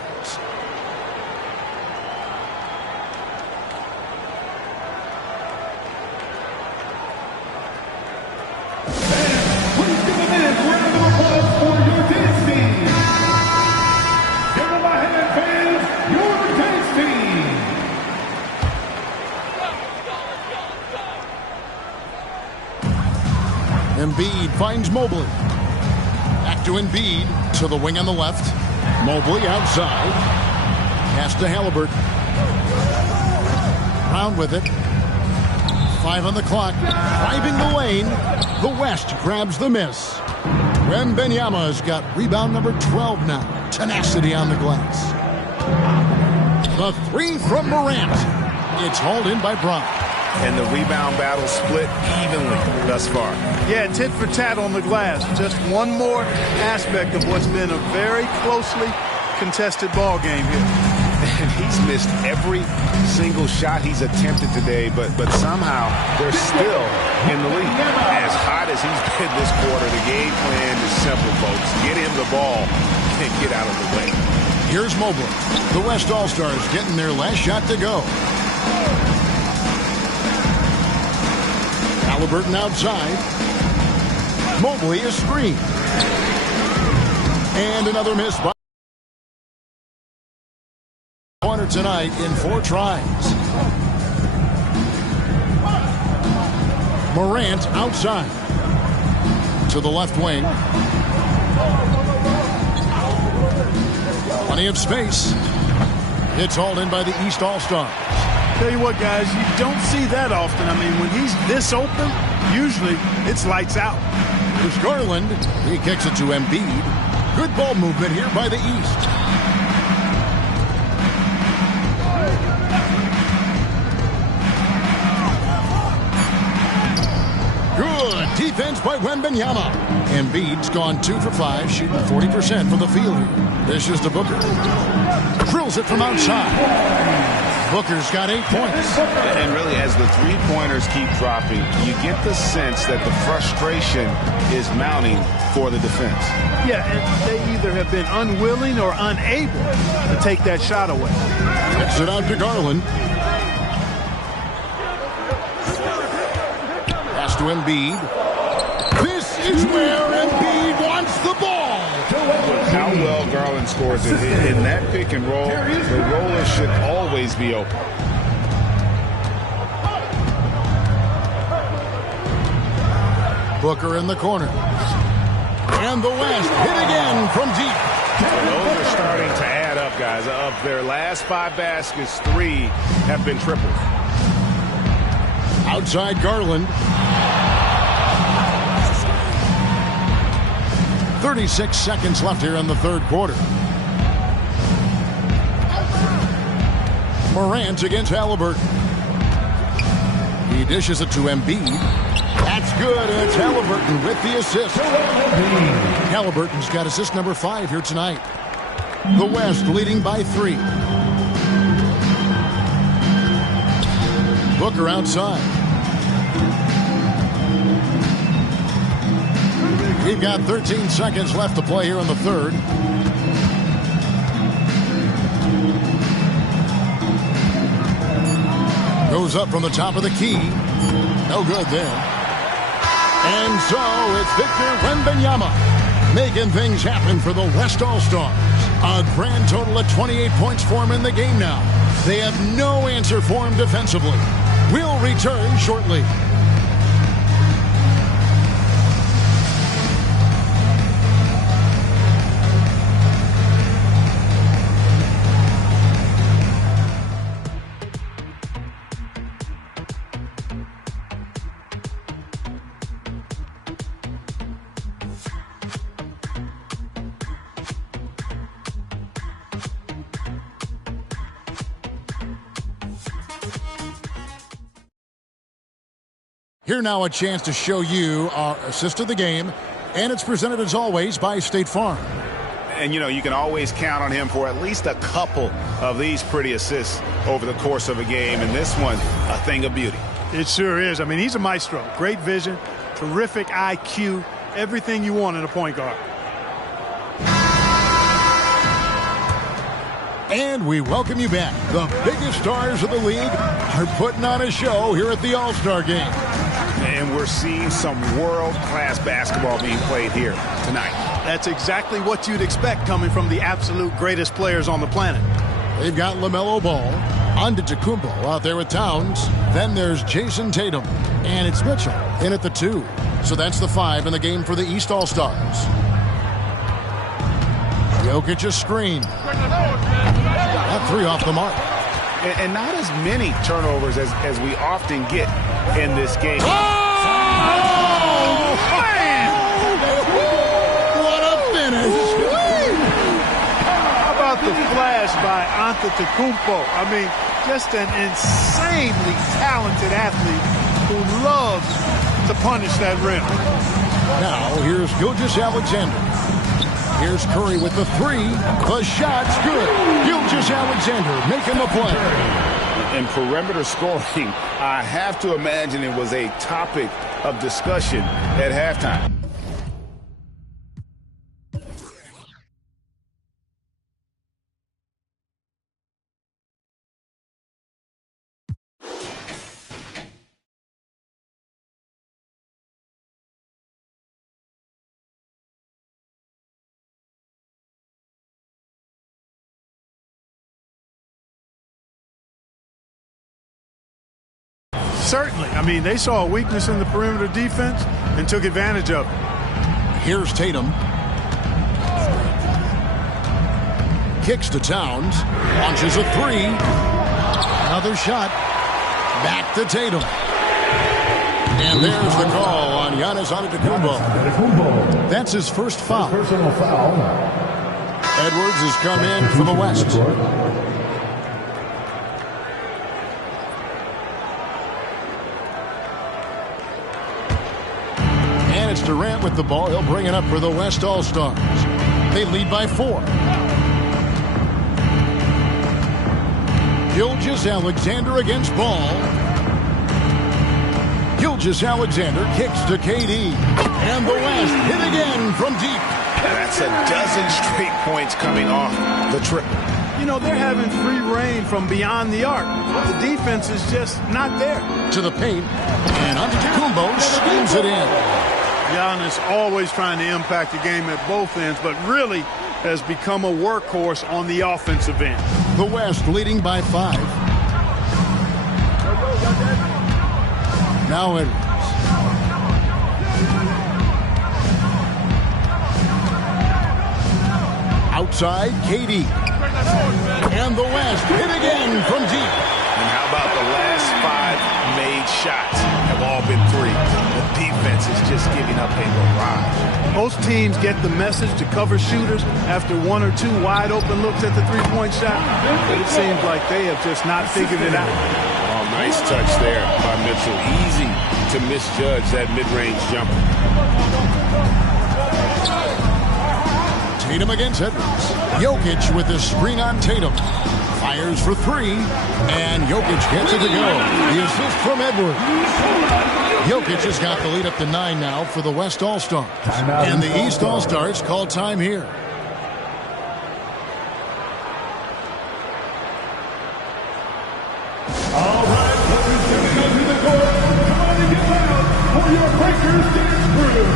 Embiid finds Mobley. Back to Embiid, to the wing on the left. Mobley outside. Pass to Halliburton. Brown with it. 5 on the clock. Driving the lane. The West grabs the miss. Wembanyama's got rebound number 12 now. Tenacity on the glass. The 3 from Morant. It's hauled in by Brown. And the rebound battle split evenly thus far. Yeah, tit for tat on the glass. Just one more aspect of what's been a very closely contested ball game here. And he's missed every single shot he's attempted today, but somehow they're still in the lead. As hot as he's been this quarter, the game plan is simple, folks. Get him the ball and get out of the way. Here's Mobley. The West All-Stars getting their last shot to go. Halliburton outside. Mobley is screen. And another miss by corner tonight in 4 tries. Morant outside. To the left wing. Plenty of space. It's hauled in by the East All-Stars. Tell you what, guys, you don't see that often. I mean, when he's this open, usually it's lights out. There's Garland. He kicks it to Embiid. Good ball movement here by the East. Good defense by Wembanyama. Embiid's gone 2 for 5, shooting 40% from the field here. This is to Booker. Drills it from outside. Booker's got 8 points. And really, as the three-pointers keep dropping, you get the sense that the frustration is mounting for the defense. Yeah, and they either have been unwilling or unable to take that shot away. Kicks it out to Garland. Pass to Embiid. This is where Embiid wants the ball. How well Garland scores in that pick and roll, the roller should always be open. Booker in the corner. And the West hit again from deep. Those are starting to add up, guys. Of their last 5 baskets, 3 have been triples. Outside Garland. 36 seconds left here in the third quarter. Morant against Halliburton. He dishes it to Embiid. That's good, and it's Halliburton with the assist. Halliburton's got assist number 5 here tonight. The West leading by 3. Booker outside. We've got 13 seconds left to play here in the third. Goes up from the top of the key. No good there. And so it's Victor Wembanyama making things happen for the West All-Stars. A grand total of 28 points for him in the game now. They have no answer for him defensively. We'll return shortly. Here now a chance to show you our assist of the game, and it's presented as always by State Farm. And, you know, you can always count on him for at least a couple of these pretty assists over the course of a game, and this one, a thing of beauty. It sure is. I mean, he's a maestro. Great vision, terrific IQ, everything you want in a point guard. And we welcome you back. The biggest stars of the league are putting on a show here at the All-Star Game. And we're seeing some world-class basketball being played here tonight. That's exactly what you'd expect coming from the absolute greatest players on the planet. They've got LaMelo Ball, Antetokounmpo out there with Towns. Then there's Jason Tatum. And it's Mitchell in at the 2. So that's the 5 in the game for the East All-Stars. Jokic a screen. That 3 off the mark. And not as many turnovers as we often get in this game. Oh, man! What a finish! How about the flash by Antetokounmpo? I mean, just an insanely talented athlete who loves to punish that rim. Now, here's Gilgeous-Alexander. Here's Curry with the 3. The shot's good. Gilgeous-Alexander making the play. And perimeter scoring, I have to imagine it was a topic of discussion at halftime. Certainly. I mean, they saw a weakness in the perimeter defense and took advantage of it. Here's Tatum. Kicks to Towns. Launches a 3. Another shot. Back to Tatum. And there's the call on Giannis Antetokounmpo. That's his first foul. Personal foul. Edwards has come in for the West. And it's Durant with the ball. He'll bring it up for the West All-Stars. They lead by 4. Gilgeous-Alexander against Ball. Gilgeous-Alexander kicks to KD. And the West hit again from deep. That's a dozen straight points coming off the triple. You know, they're having free reign from beyond the arc. The defense is just not there. To the paint. And Antetokounmpo slams it in. Giannis always trying to impact the game at both ends, but really has become a workhorse on the offensive end. The West leading by 5. Now Edwards. Outside, KD. And the West hit again from deep. And how about the last 5 made shots have all been 3? The defense is just giving up a barrage. Most teams get the message to cover shooters after 1 or 2 wide open looks at the three-point shot, but it seems like they have just not figured it out. Oh, nice touch there by Mitchell. Easy to misjudge that mid-range jumper. Tatum against Edwards. Jokic with the screen on Tatum. Fires for 3, and Jokic gets it to go. The assist from Edwards. Jokic has got the lead up to 9 now for the West All-Stars. And the East All-Stars call time here. All right, players coming onto the court. Come on and get loud for your Breakers Dance Crew.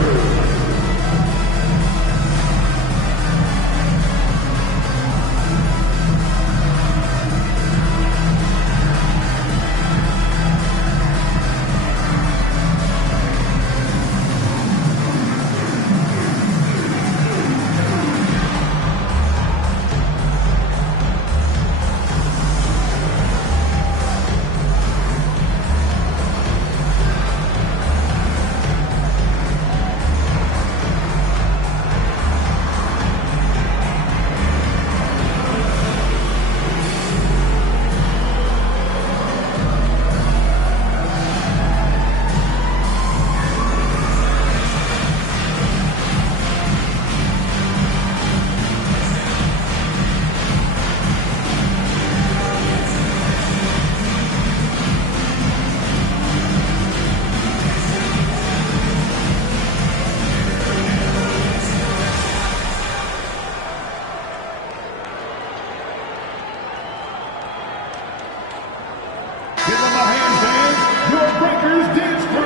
Give them a hand, your Breakers Dance Crew.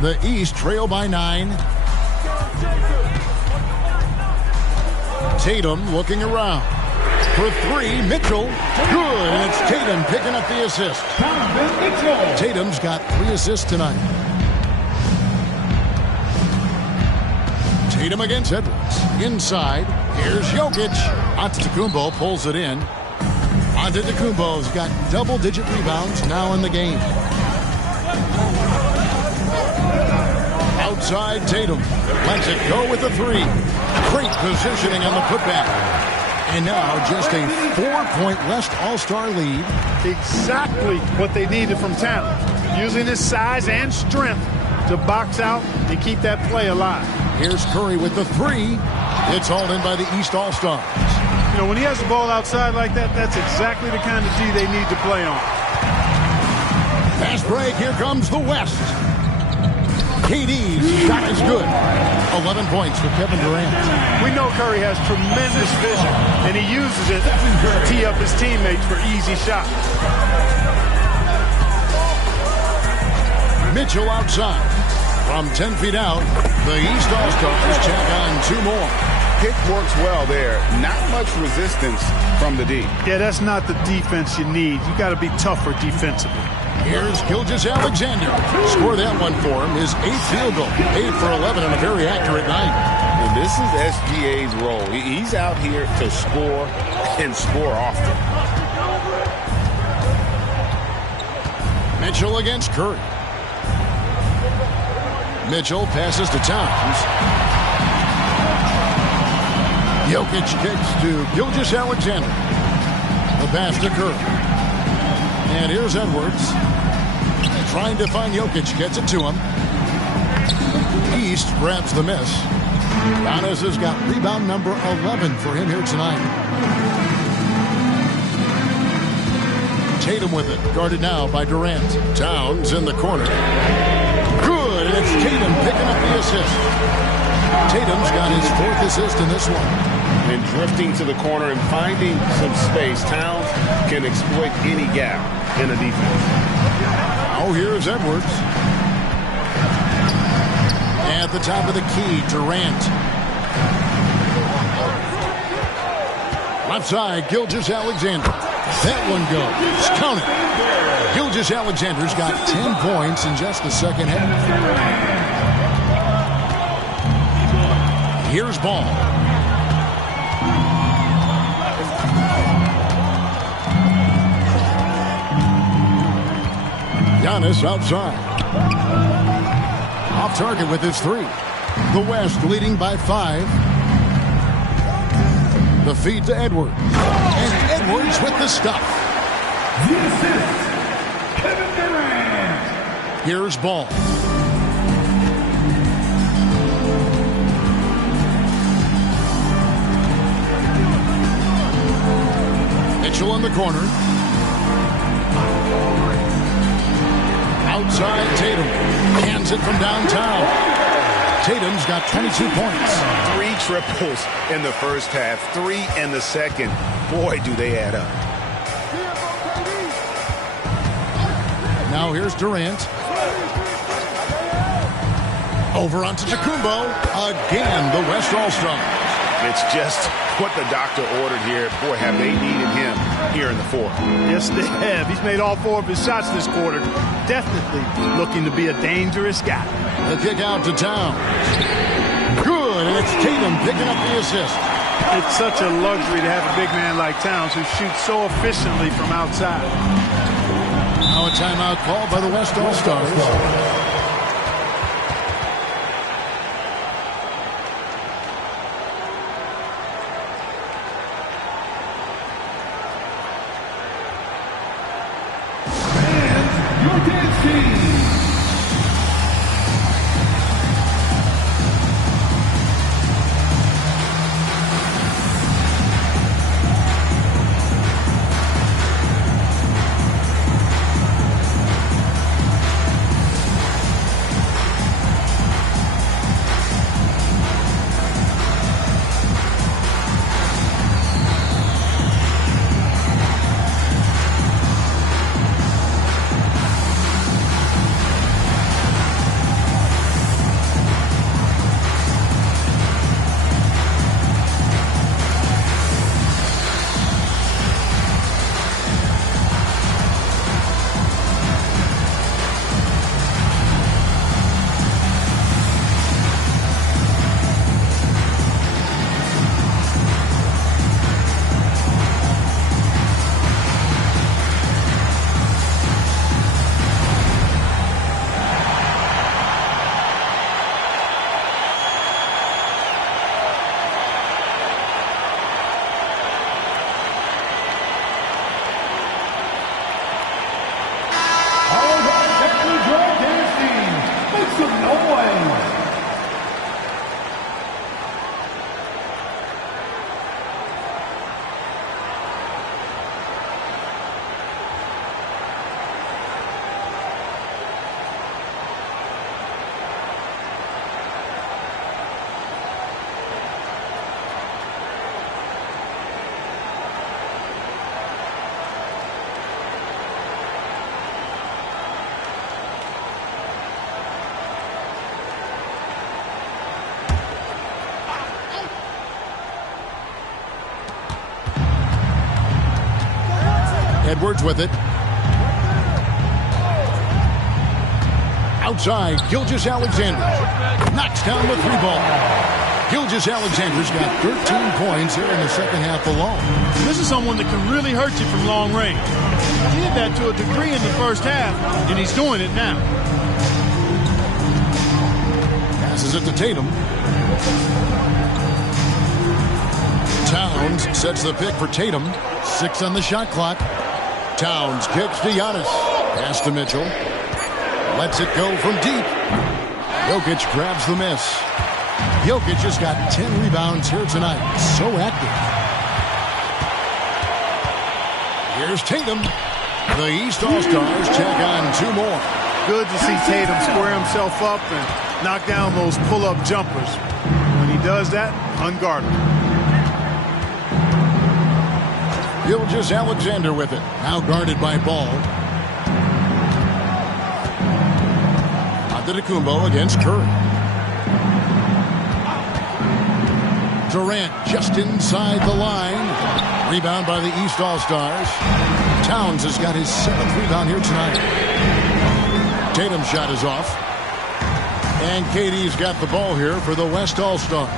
The East trail by 9. Tatum looking around. For 3, Mitchell. Good, and it's Tatum picking up the assist. Tatum's got 3 assists tonight. Tatum against Edwards. Inside, here's Jokic. Antetokounmpo pulls it in. Antetokounmpo's got double-digit rebounds now in the game. Outside Tatum. Lets it go with the 3. Great positioning on the putback. And now just a 4-point West All-Star lead. Exactly what they needed from Talon. Using his size and strength to box out and keep that play alive. Here's Curry with the 3. It's hauled in by the East All-Stars. You know, when he has the ball outside like that, that's exactly the kind of D they need to play on. Fast break. Here comes the West. KD's shot is good. 11 points for Kevin Durant. We know Curry has tremendous vision, and he uses it to tee up his teammates for easy shots. Mitchell outside. From 10 feet out, the East All-Stars check on 2 more. Pick works well there. Not much resistance from the D. Yeah, that's not the defense you need. You got to be tougher defensively. Here's Gilgeous-Alexander. Score that one for him. His 8th field goal. 8 for 11 and a very accurate night. And this is SGA's role. He's out here to score and score often. Mitchell against Curry. Mitchell passes to Towns. Jokic kicks to Gilgeous-Alexander. The pass to Curry. And here's Edwards. Trying to find Jokic. Gets it to him. East grabs the miss. Giannis has got rebound number 11 for him here tonight. Tatum with it. Guarded now by Durant. Towns in the corner. Good. And it's Tatum picking up the assist. Tatum's got his 4th assist in this one. And drifting to the corner and finding some space. Towns can exploit any gap in a defense. Oh, here's Edwards. At the top of the key, Durant. Left side, Gilgeous-Alexander. That one goes. Count it. Gilgeous-Alexander's got 10 points in just the second half. Here's ball. Giannis outside. Off target with his three. The West leading by 5. The feed to Edwards. And Edwards with the stuff. The assist, Kevin Durant. Here's ball. Mitchell in the corner. Outside Tatum. Cans it from downtown. Tatum's got 22 points. 3 triples in the first half, 3 in the second. Boy, do they add up. Now here's Durant. Over onto Tacumbo. Again, the West All-Stars. It's just what the doctor ordered here. Boy, have they needed him here in the fourth. Yes, they have. He's made all 4 of his shots this quarter. Definitely looking to be a dangerous guy. The kick out to Towns. Good, and it's Tatum picking up the assist. It's such a luxury to have a big man like Towns who shoots so efficiently from outside. Now a timeout called by the West All-Stars. Your dance team. Edwards with it. Outside, Gilgeous-Alexander knocks down the 3-ball. Gilgeous-Alexander's got 13 points here in the second half alone. This is someone that can really hurt you from long range. He did that to a degree in the first half, and he's doing it now. Passes it to Tatum. Towns sets the pick for Tatum. 6 on the shot clock. Towns kicks to Giannis. Pass to Mitchell. Lets it go from deep. Jokic grabs the miss. Jokic has got 10 rebounds here tonight. So active. Here's Tatum. The East All-Stars check on 2 more. Good to see Tatum square himself up and knock down those pull-up jumpers. When he does that, unguardable. Gilgeous-Alexander with it. Now guarded by Ball. Antetokounmpo against Curry. Durant just inside the line. Rebound by the East All-Stars. Towns has got his 7th rebound here tonight. Tatum's shot is off. And KD's got the ball here for the West All-Stars.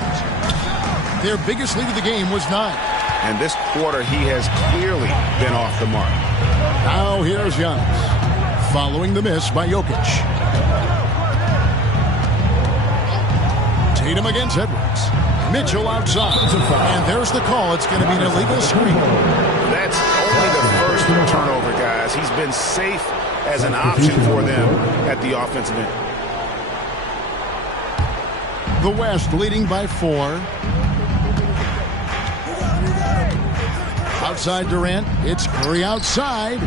Their biggest lead of the game was 9. And this quarter, he has clearly been off the mark. Now here's Giannis, following the miss by Jokic. Tatum against Edwards. Mitchell outside. And there's the call. It's going to be an illegal screen. That's only the first turnover, guys. He's been safe as an option for them at the offensive end. The West leading by 4. Outside Durant. It's Curry outside.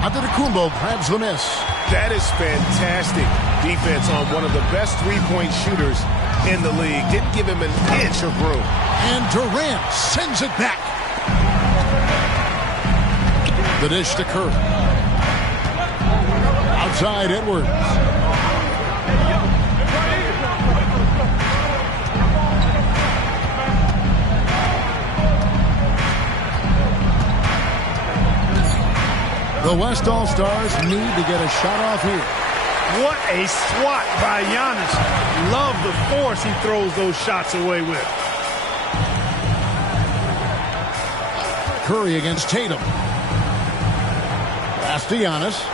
Antetokounmpo grabs the miss. That is fantastic defense on one of the best three-point shooters in the league. Didn't give him an inch of room. And Durant sends it back. The dish to Curry. Outside Edwards. The West All-Stars need to get a shot off here. What a swat by Giannis. Love the force he throws those shots away with. Curry against Tatum. Pass to Giannis.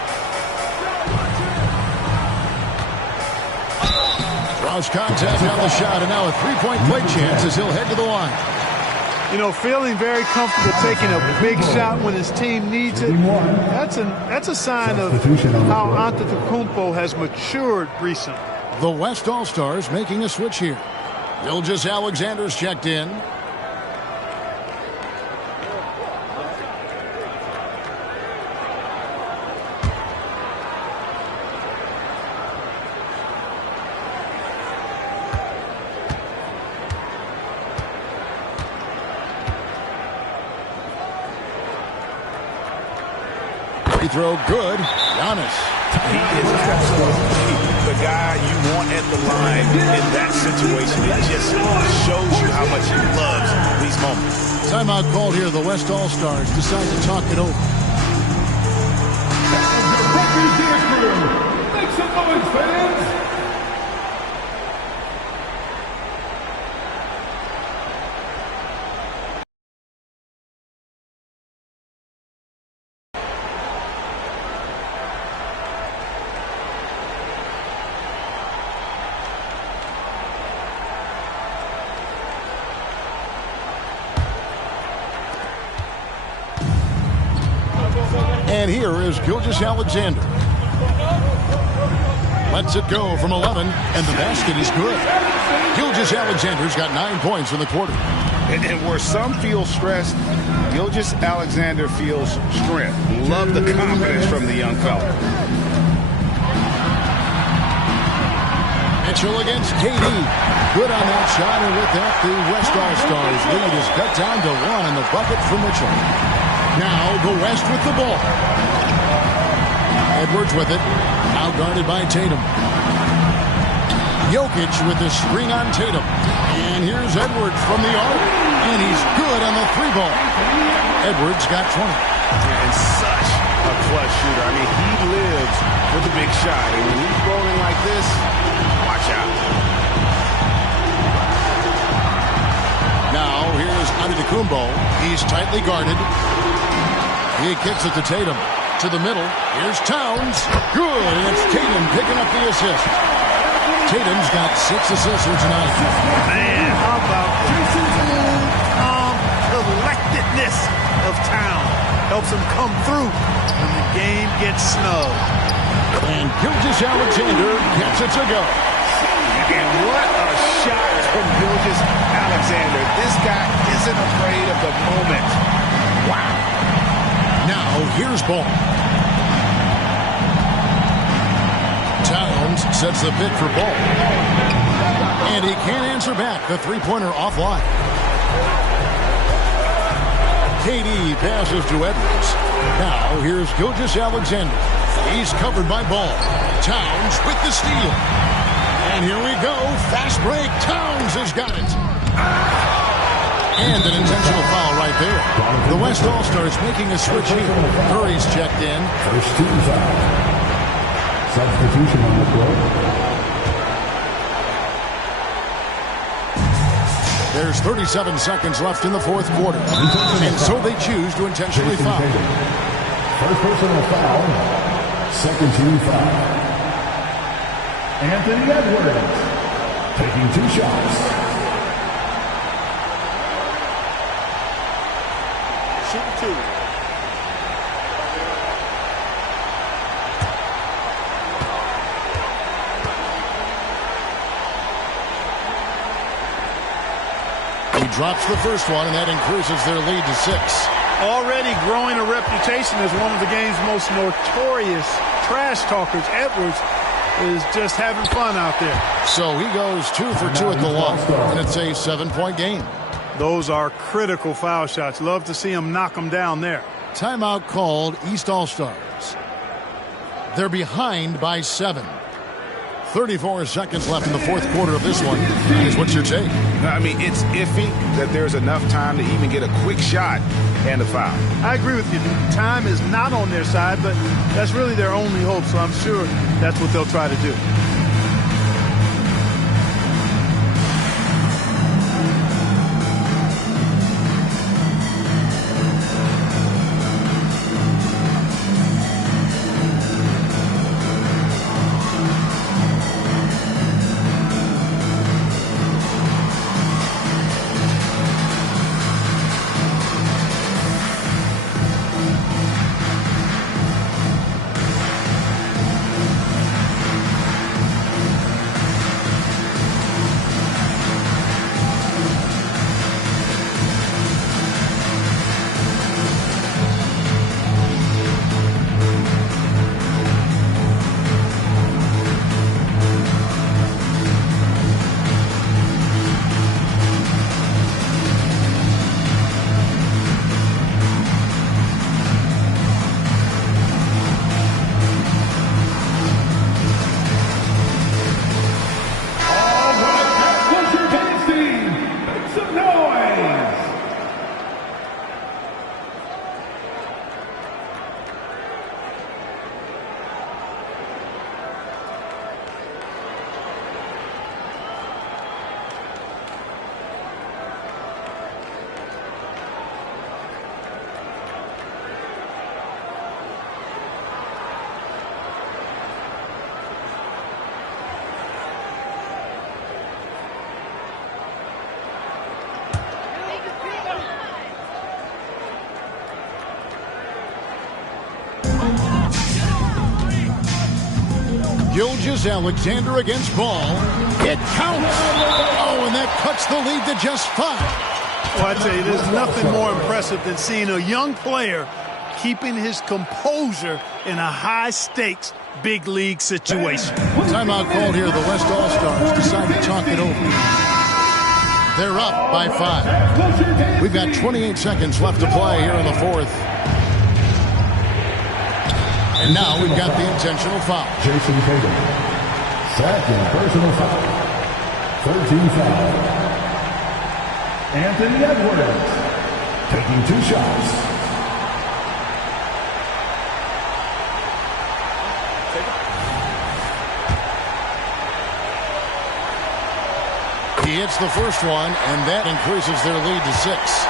Draws contact on the shot, and now a three-point play chance as he'll head to the line. You know, feeling very comfortable taking a big shot when his team needs it. That's a sign of how Antetokounmpo has matured recently. The West All-Stars making a switch here. Gilgeous-Alexander's checked in. Free throw good. Giannis. He is absolutely the guy you want at the line in that situation. It just shows you how much he loves these moments. Timeout called here. The West All-Stars decide to talk it over. Make some noise, fans! And here is Gilgeous-Alexander. Lets it go from 11, and the basket is good. Gilgeous-Alexander's got 9 points in the quarter. And where some feel stressed, Gilgeous-Alexander feels strength. Love the confidence from the young fella. Mitchell against KD. Good on that shot, and with that, the West All-Stars lead is cut down to 1 in the bucket for Mitchell. Now the West with the ball. Edwards with it. Now guarded by Tatum. Jokic with the screen on Tatum. And here's Edwards from the arc. And he's good on the 3-ball. Edwards got 20. And such a clutch shooter. I mean, he lives for the big shot. And when he's rolling like this, watch out. Now here's Antetokounmpo. He's tightly guarded. He kicks it to Tatum. To the middle. Here's Towns. Good. And it's Tatum picking up the assist. Tatum's got 6 assists here tonight. Man, how about the calm collectedness of Town. Helps him come through when the game gets snug. And Gilgeous-Alexander gets it to go. And what a shot from Gilgeous-Alexander. This guy isn't afraid of the moment. Wow. Now, here's Ball. Towns sets the pick for Ball. And he can't answer back. The three-pointer offline. KD passes to Edwards. Now, here's Gilgeous-Alexander. He's covered by Ball. Towns with the steal. And here we go. Fast break. Towns has got it. And an intentional foul right there. The West All-Stars making a switch here. Curry's checked in. First team foul. Substitution on the court. There's 37 seconds left in the fourth quarter. And so they choose to intentionally foul. First personal foul. Second team foul. Anthony Edwards taking 2 shots. Shooting 2. He drops the first one, and that increases their lead to 6. Already growing a reputation as one of the game's most notorious trash talkers, Edwards is just having fun out there. So he goes 2 for 2 at the line, and it's a 7-point game. Those are critical foul shots. Love to see him knock them down there. Timeout called, East All-Stars. They're behind by 7. 34 seconds left in the fourth quarter of this one. What's your take? I mean, it's iffy that there's enough time to even get a quick shot and a foul. I agree with you. Time is not on their side, but that's really their only hope, so I'm sure that's what they'll try to do. Gilgeous-Alexander against Ball. It counts. Oh, and that cuts the lead to just 5. Well, I tell you, there's nothing more impressive than seeing a young player keeping his composure in a high-stakes big league situation. Timeout called here. The West All-Stars decide to talk it over. They're up by 5. We've got 28 seconds left to play here in the fourth. And now we've got the intentional foul. Jason Tatum. Second personal foul. 13 foul. Anthony Edwards taking 2 shots. He hits the first one, and that increases their lead to 6.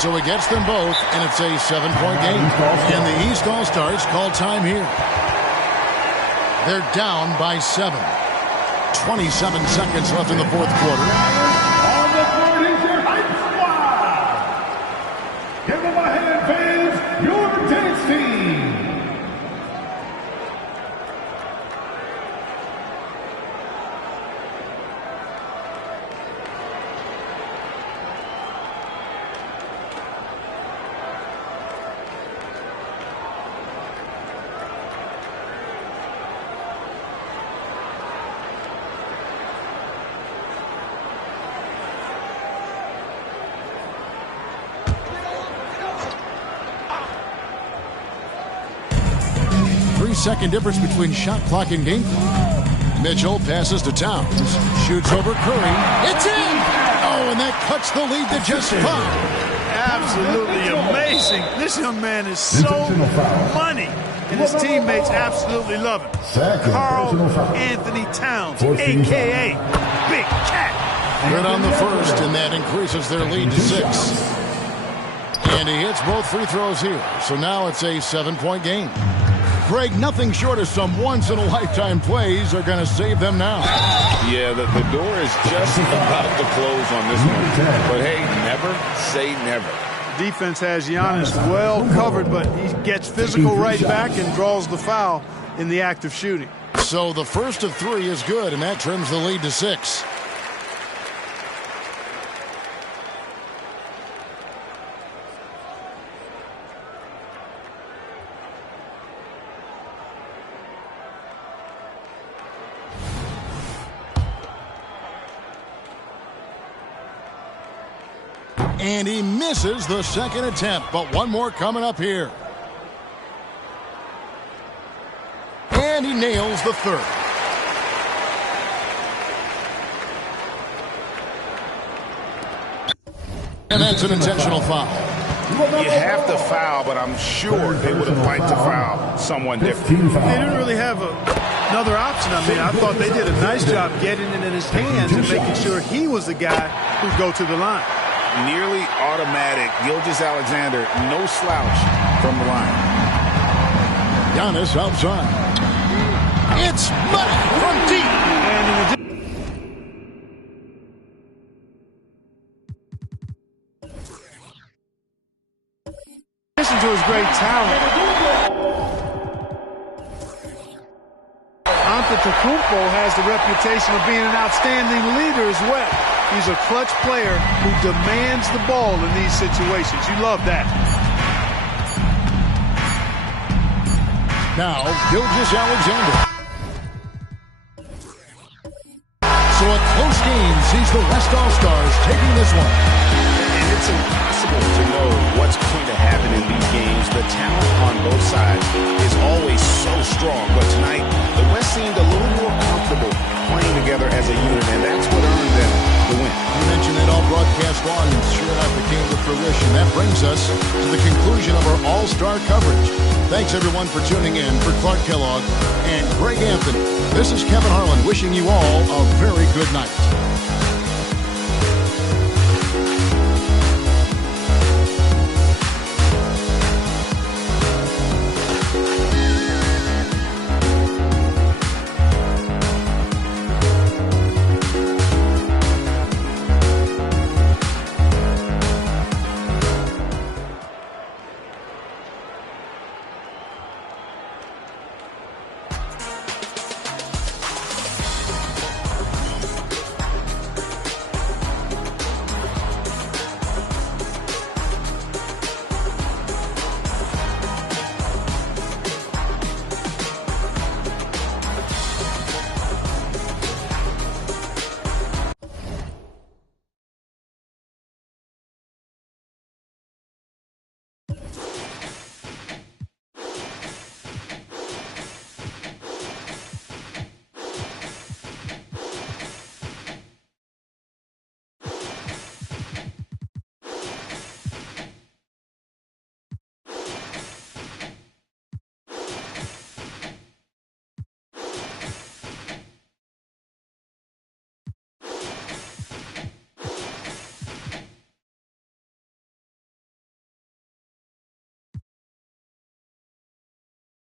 So he gets them both, and it's a 7-point game. And the East All-Stars call time here. They're down by 7. 27 seconds left in the fourth quarter. On the court is your hype squad. Give them a hand, fans. Your tennis team. 10-second difference between shot clock and game clock. Mitchell passes to Towns. Shoots over Curry. It's in! Oh, and that cuts the lead to just 5. Absolutely amazing. This young man is so money, and his teammates absolutely love him. Karl Anthony Towns, a.k.a. Big Cat. Good on the first, and that increases their lead to 6. And he hits both free throws here, so now it's a 7-point game. Greg, nothing short of some once-in-a-lifetime plays are going to save them now. Yeah, the door is just about to close on this one. But hey, never say never. Defense has Giannis well covered, but he gets physical right back and draws the foul in the act of shooting. So the first of 3 is good, and that trims the lead to 6. And he misses the second attempt, but one more coming up here. And he nails the third. And that's an intentional foul. You have to foul, but I'm sure they would have liked to foul someone different. They didn't really have another option. I mean, I thought they did a nice job getting it in his hands and making sure he was the guy who'd go to the line. Nearly automatic. Gilgeous-Alexander, no slouch from the line. Giannis outside. It's money from deep. And in addition to his great talent, Antetokounmpo has the reputation of being an outstanding leader as well. He's a clutch player who demands the ball in these situations. You love that. Now, Gilgeous-Alexander. So a close game sees the West All-Stars taking this one. And it's impossible to know what's going to happen in these games. The talent on both sides is always so strong. But tonight, the West seemed a little more comfortable playing together as a unit, and that's what earned them the win. You mentioned that all broadcast on, and sure enough, it came to fruition. That brings us to the conclusion of our All-Star coverage. Thanks, everyone, for tuning in. For Clark Kellogg and Greg Anthony, this is Kevin Harlan wishing you all a very good night.